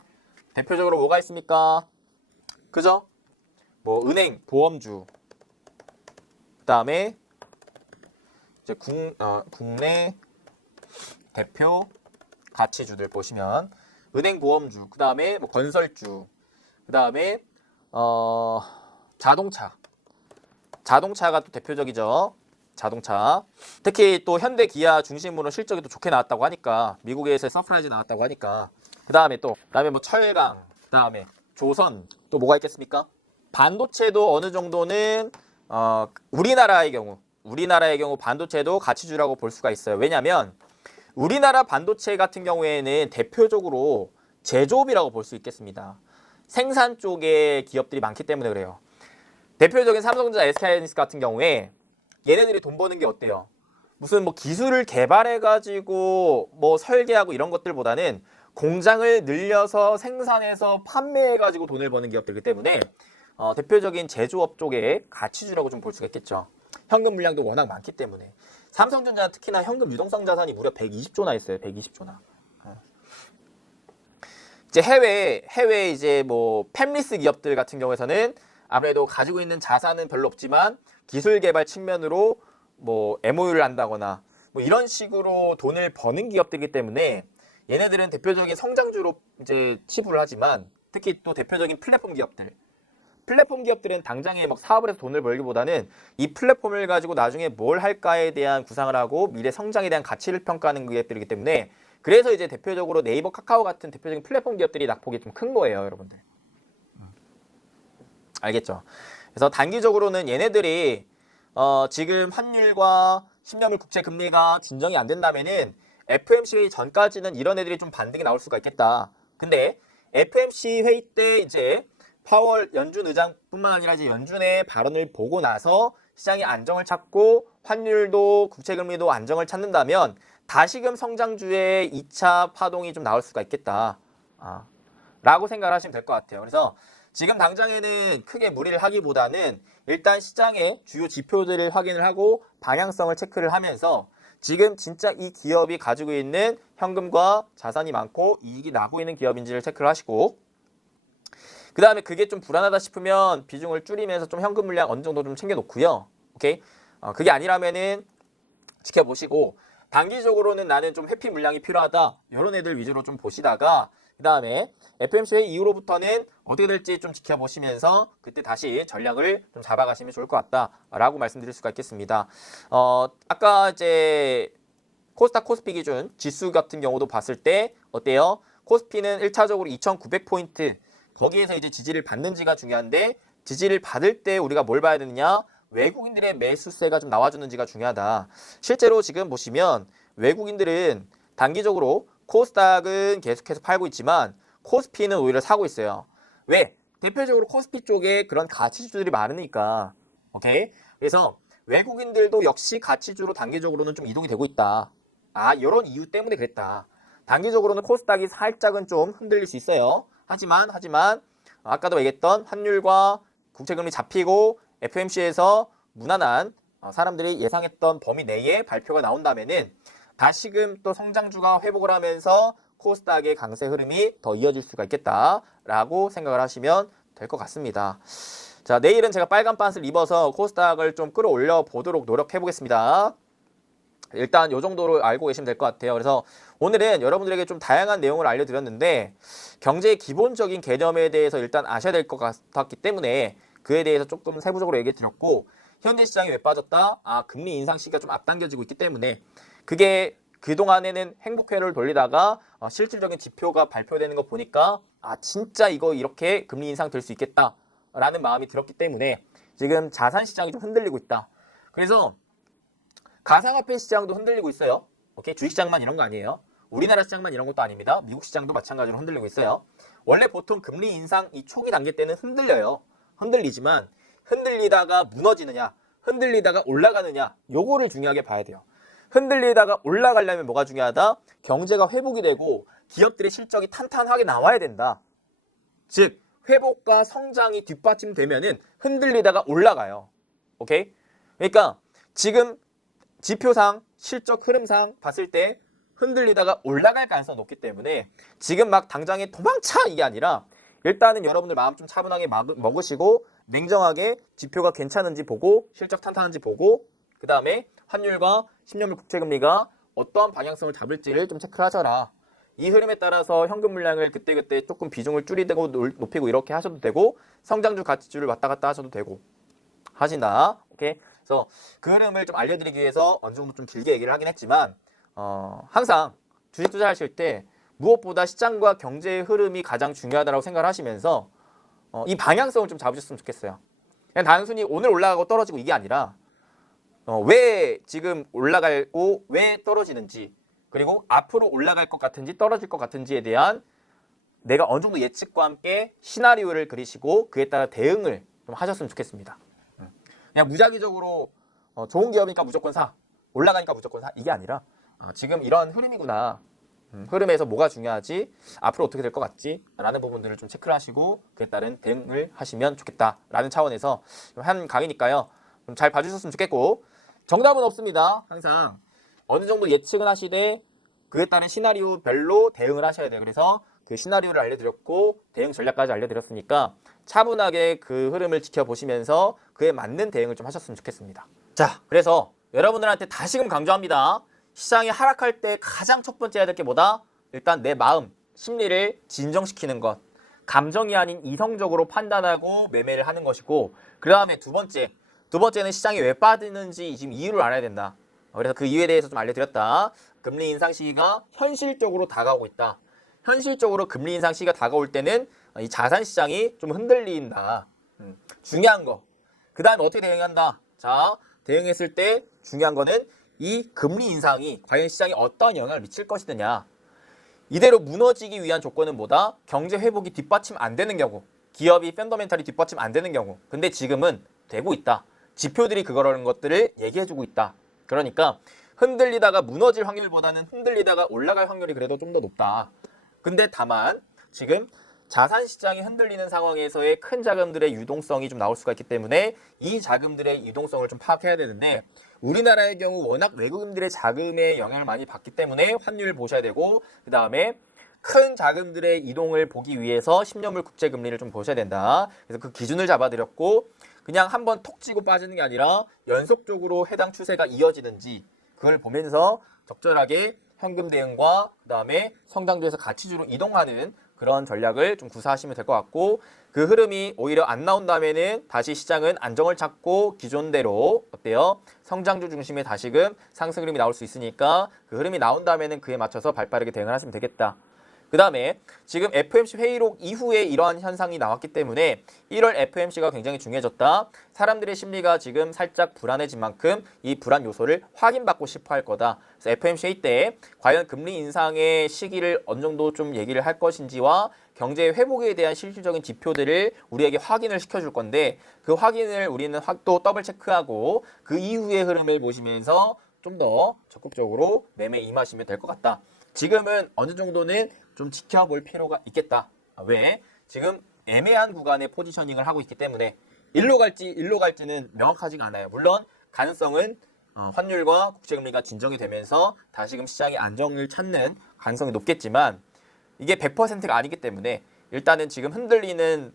대표적으로 뭐가 있습니까? 그죠? 뭐 은행, 보험주. 그다음에 이제 국내 대표 가치주들 보시면 은행, 보험주, 그다음에 뭐 건설주, 그다음에 자동차가 또 대표적이죠. 자동차. 특히 또 현대, 기아 중심으로 실적이 또 좋게 나왔다고 하니까 미국에서 서프라이즈 나왔다고 하니까 그다음에 뭐 철강, 그다음에 조선, 또 뭐가 있겠습니까? 반도체도 어느 정도는 우리나라의 경우 반도체도 가치주라고 볼 수가 있어요. 왜냐하면 우리나라 반도체 같은 경우에는 대표적으로 제조업이라고 볼 수 있겠습니다. 생산 쪽의 기업들이 많기 때문에 그래요. 대표적인 삼성전자, SK하이닉스 같은 경우에 얘네들이 돈 버는 게 어때요? 무슨 뭐 기술을 개발해가지고 뭐 설계하고 이런 것들보다는 공장을 늘려서 생산해서 판매해가지고 돈을 버는 기업들이기 때문에 대표적인 제조업 쪽에 가치주라고 좀 볼 수가 있겠죠. 현금 물량도 워낙 많기 때문에. 삼성전자는 특히나 현금 유동성 자산이 무려 120조나 있어요. 120조나. 이제 해외 이제 뭐 팹리스 기업들 같은 경우에서는 아무래도 가지고 있는 자산은 별로 없지만 기술 개발 측면으로 뭐 MOU를 한다거나 뭐 이런 식으로 돈을 버는 기업들이기 때문에 얘네들은 대표적인 성장주로 이제 치부를 하지만 특히 또 대표적인 플랫폼 기업들은 당장에 막 사업을 해서 돈을 벌기보다는 이 플랫폼을 가지고 나중에 뭘 할까에 대한 구상을 하고 미래 성장에 대한 가치를 평가하는 기업들이기 때문에 그래서 이제 대표적으로 네이버, 카카오 같은 대표적인 플랫폼 기업들이 낙폭이 좀 큰 거예요, 여러분들. 알겠죠? 그래서 단기적으로는 얘네들이 지금 환율과 10년물 국채 금리가 진정이 안 된다면은 FMC 회의 전까지는 이런 애들이 좀 반등이 나올 수가 있겠다. 근데 FMC 회의 때 이제 파월 연준 의장뿐만 아니라 이제 연준의 발언을 보고 나서 시장이 안정을 찾고 환율도 국채 금리도 안정을 찾는다면 다시금 성장주의 2차 파동이 좀 나올 수가 있겠다. 라고 생각을 하시면 될 것 같아요. 그래서 지금 당장에는 크게 무리를 하기보다는 일단 시장의 주요 지표들을 확인을 하고 방향성을 체크를 하면서 지금 진짜 이 기업이 가지고 있는 현금과 자산이 많고 이익이 나고 있는 기업인지를 체크를 하시고 그 다음에 그게 좀 불안하다 싶으면 비중을 줄이면서 좀 현금 물량 어느 정도 좀 챙겨놓고요. 오케이? 그게 아니라면은 지켜보시고 단기적으로는 나는 좀 회피 물량이 필요하다. 이런 애들 위주로 좀 보시다가 그 다음에 FMC 회의 이후로부터는 어떻게 될지 좀 지켜보시면서 그때 다시 전략을 좀 잡아가시면 좋을 것 같다라고 말씀드릴 수가 있겠습니다. 아까 이제 코스닥 코스피 기준 지수 같은 경우도 봤을 때 어때요? 코스피는 1차적으로 2,900포인트 거기에서 이제 지지를 받는지가 중요한데 지지를 받을 때 우리가 뭘 봐야 되느냐? 외국인들의 매수세가 좀 나와주는지가 중요하다. 실제로 지금 보시면 외국인들은 단기적으로 코스닥은 계속해서 팔고 있지만 코스피는 오히려 사고 있어요. 왜? 대표적으로 코스피 쪽에 그런 가치주들이 많으니까. 오케이? 그래서 외국인들도 역시 가치주로 단기적으로는 좀 이동이 되고 있다. 이런 이유 때문에 그랬다. 단기적으로는 코스닥이 살짝은 좀 흔들릴 수 있어요. 하지만 아까도 얘기했던 환율과 국채금리 잡히고 FMC에서 무난한 사람들이 예상했던 범위 내에 발표가 나온다면은 다시금 또 성장주가 회복을 하면서 코스닥의 강세 흐름이 더 이어질 수가 있겠다라고 생각을 하시면 될 것 같습니다. 자, 내일은 제가 빨간 빤스를 입어서 코스닥을 좀 끌어올려 보도록 노력해 보겠습니다. 일단 이 정도로 알고 계시면 될 것 같아요. 그래서 오늘은 여러분들에게 좀 다양한 내용을 알려드렸는데 경제의 기본적인 개념에 대해서 일단 아셔야 될 것 같았기 때문에 그에 대해서 조금 세부적으로 얘기 드렸고 현대 시장이 왜 빠졌다? 금리 인상 시기가 좀 앞당겨지고 있기 때문에 그게 그동안에는 행복회로를 돌리다가 실질적인 지표가 발표되는 거 보니까 진짜 이거 이렇게 금리 인상 될 수 있겠다라는 마음이 들었기 때문에 지금 자산 시장이 좀 흔들리고 있다. 그래서 가상화폐 시장도 흔들리고 있어요. 오케이? 주식시장만 이런 거 아니에요. 우리나라 시장만 이런 것도 아닙니다. 미국 시장도 마찬가지로 흔들리고 있어요. 원래 보통 금리 인상 이 초기 단계 때는 흔들려요. 흔들리지만 흔들리다가 무너지느냐, 흔들리다가 올라가느냐 요거를 중요하게 봐야 돼요. 흔들리다가 올라가려면 뭐가 중요하다? 경제가 회복이 되고 기업들의 실적이 탄탄하게 나와야 된다. 즉 회복과 성장이 뒷받침되면은 흔들리다가 올라가요. 오케이? 그러니까 지금 지표상 실적 흐름상 봤을 때 흔들리다가 올라갈 가능성이 높기 때문에 지금 막 당장에 도망쳐 이게 아니라 일단은 여러분들 마음 좀 차분하게 먹으시고 냉정하게 지표가 괜찮은지 보고 실적 탄탄한지 보고 그 다음에 환율과 10년물 국채금리가 어떠한 방향성을 잡을지를 좀 체크를 하셔라. 이 흐름에 따라서 현금 물량을 그때그때 조금 비중을 줄이고 높이고 이렇게 하셔도 되고 성장주 가치주를 왔다 갔다 하셔도 되고 하신다. 오케이? 그래서 그 흐름을 좀 알려드리기 위해서 어느 정도 좀 길게 얘기를 하긴 했지만 항상 주식 투자하실 때 무엇보다 시장과 경제의 흐름이 가장 중요하다고 생각을 하시면서 이 방향성을 좀 잡으셨으면 좋겠어요. 그냥 단순히 오늘 올라가고 떨어지고 이게 아니라 왜 지금 올라가고 왜 떨어지는지 그리고 앞으로 올라갈 것 같은지 떨어질 것 같은지에 대한 내가 어느 정도 예측과 함께 시나리오를 그리시고 그에 따라 대응을 좀 하셨으면 좋겠습니다. 그냥 무작위적으로 좋은 기업이니까 무조건 사, 올라가니까 무조건 사 이게 아니라 지금 이런 흐름이구나. 흐름에서 뭐가 중요하지? 앞으로 어떻게 될 것 같지? 라는 부분들을 좀 체크를 하시고 그에 따른 대응을 하시면 좋겠다라는 차원에서 한 강의니까요. 좀 잘 봐주셨으면 좋겠고 정답은 없습니다. 항상 어느 정도 예측은 하시되 그에 따른 시나리오별로 대응을 하셔야 돼요. 그래서 그 시나리오를 알려드렸고 대응 전략까지 알려드렸으니까 차분하게 그 흐름을 지켜보시면서 그에 맞는 대응을 좀 하셨으면 좋겠습니다. 자, 그래서 여러분들한테 다시금 강조합니다. 시장이 하락할 때 가장 첫 번째 해야 될 게 뭐다? 일단 내 마음, 심리를 진정시키는 것. 감정이 아닌 이성적으로 판단하고 매매를 하는 것이고 그 다음에 두 번째는 시장이 왜 빠지는지 지금 이유를 알아야 된다. 그래서 그 이유에 대해서 좀 알려드렸다. 금리 인상 시기가 현실적으로 다가오고 있다. 현실적으로 금리 인상 시기가 다가올 때는 이 자산 시장이 좀 흔들린다. 중요한 거. 그 다음에 어떻게 대응한다? 자, 대응했을 때 중요한 거는 이 금리 인상이 과연 시장에 어떤 영향을 미칠 것이느냐. 이대로 무너지기 위한 조건은 뭐다? 경제 회복이 뒷받침 안 되는 경우. 기업이 펀더멘탈이 뒷받침 안 되는 경우. 근데 지금은 되고 있다. 지표들이 그거라는 것들을 얘기해주고 있다. 그러니까 흔들리다가 무너질 확률보다는 흔들리다가 올라갈 확률이 그래도 좀 더 높다. 근데 다만 지금 자산 시장이 흔들리는 상황에서의 큰 자금들의 유동성이 좀 나올 수가 있기 때문에 이 자금들의 유동성을 좀 파악해야 되는데 우리나라의 경우 워낙 외국인들의 자금에 영향을 많이 받기 때문에 환율을 보셔야 되고 그 다음에 큰 자금들의 이동을 보기 위해서 10년물 국채금리를 좀 보셔야 된다. 그래서 그 기준을 잡아드렸고 그냥 한번 톡 치고 빠지는 게 아니라 연속적으로 해당 추세가 이어지는지 그걸 보면서 적절하게 현금 대응과 그 다음에 성장주에서 가치주로 이동하는 그런 전략을 좀 구사하시면 될 것 같고 그 흐름이 오히려 안 나온다면은 다시 시장은 안정을 찾고 기존대로 어때요? 성장주 중심의 다시금 상승 흐름이 나올 수 있으니까 그 흐름이 나온다면은 그에 맞춰서 발빠르게 대응을 하시면 되겠다. 그 다음에 지금 FOMC 회의록 이후에 이러한 현상이 나왔기 때문에 1월 FOMC가 굉장히 중요해졌다. 사람들의 심리가 지금 살짝 불안해진 만큼 이 불안 요소를 확인받고 싶어 할 거다. 그래서 FOMC 회의 때 과연 금리 인상의 시기를 어느 정도 좀 얘기를 할 것인지와 경제 회복에 대한 실질적인 지표들을 우리에게 확인을 시켜줄 건데 그 확인을 우리는 또 더블 체크하고 그 이후의 흐름을 보시면서 좀 더 적극적으로 매매에 임하시면 될 것 같다. 지금은 어느 정도는 좀 지켜볼 필요가 있겠다. 왜? 지금 애매한 구간에 포지셔닝을 하고 있기 때문에 일로 갈지는 명확하지가 않아요. 물론 가능성은 환율과 국제금리가 진정이 되면서 다시금 시장이 안정을 찾는 가능성이 높겠지만 이게 100%가 아니기 때문에 일단은 지금 흔들리는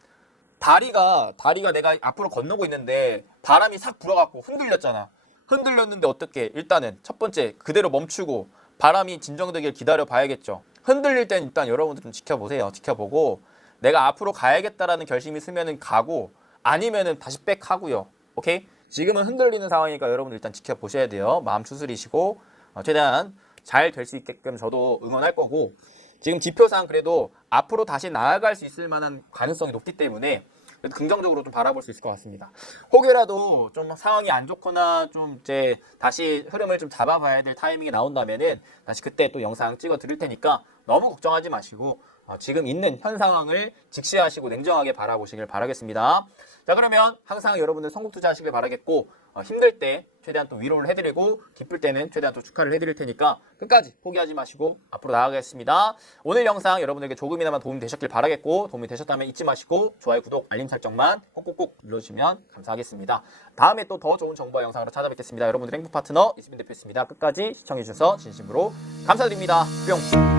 다리가 내가 앞으로 건너고 있는데 바람이 싹 불어갖고 흔들렸잖아. 흔들렸는데 어떻게? 일단은 첫 번째 그대로 멈추고 바람이 진정되길 기다려 봐야겠죠. 흔들릴 땐 일단 여러분들 좀 지켜보세요. 지켜보고 내가 앞으로 가야겠다라는 결심이 있으면은 가고 아니면은 다시 백 하고요. 오케이? 지금은 흔들리는 상황이니까 여러분들 일단 지켜보셔야 돼요. 마음 추스리시고 최대한 잘 될 수 있게끔 저도 응원할 거고 지금 지표상 그래도 앞으로 다시 나아갈 수 있을 만한 가능성이 높기 때문에 긍정적으로 좀 바라볼 수 있을 것 같습니다. 혹여라도 좀 상황이 안 좋거나 좀 이제 다시 흐름을 좀 잡아봐야 될 타이밍이 나온다면은 다시 그때 또 영상 찍어 드릴 테니까 너무 걱정하지 마시고 지금 있는 현 상황을 직시하시고 냉정하게 바라보시길 바라겠습니다. 자, 그러면 항상 여러분들 성공 투자하시길 바라겠고 힘들 때 최대한 또 위로를 해드리고 기쁠 때는 최대한 또 축하를 해드릴 테니까 끝까지 포기하지 마시고 앞으로 나아가겠습니다. 오늘 영상 여러분들에게 조금이나마 도움이 되셨길 바라겠고 도움이 되셨다면 잊지 마시고 좋아요, 구독, 알림 설정만 꼭꼭꼭 눌러주시면 감사하겠습니다. 다음에 또 더 좋은 정보와 영상으로 찾아뵙겠습니다. 여러분들 행복 파트너 이수빈 대표였습니다. 끝까지 시청해주셔서 진심으로 감사드립니다. 뿅!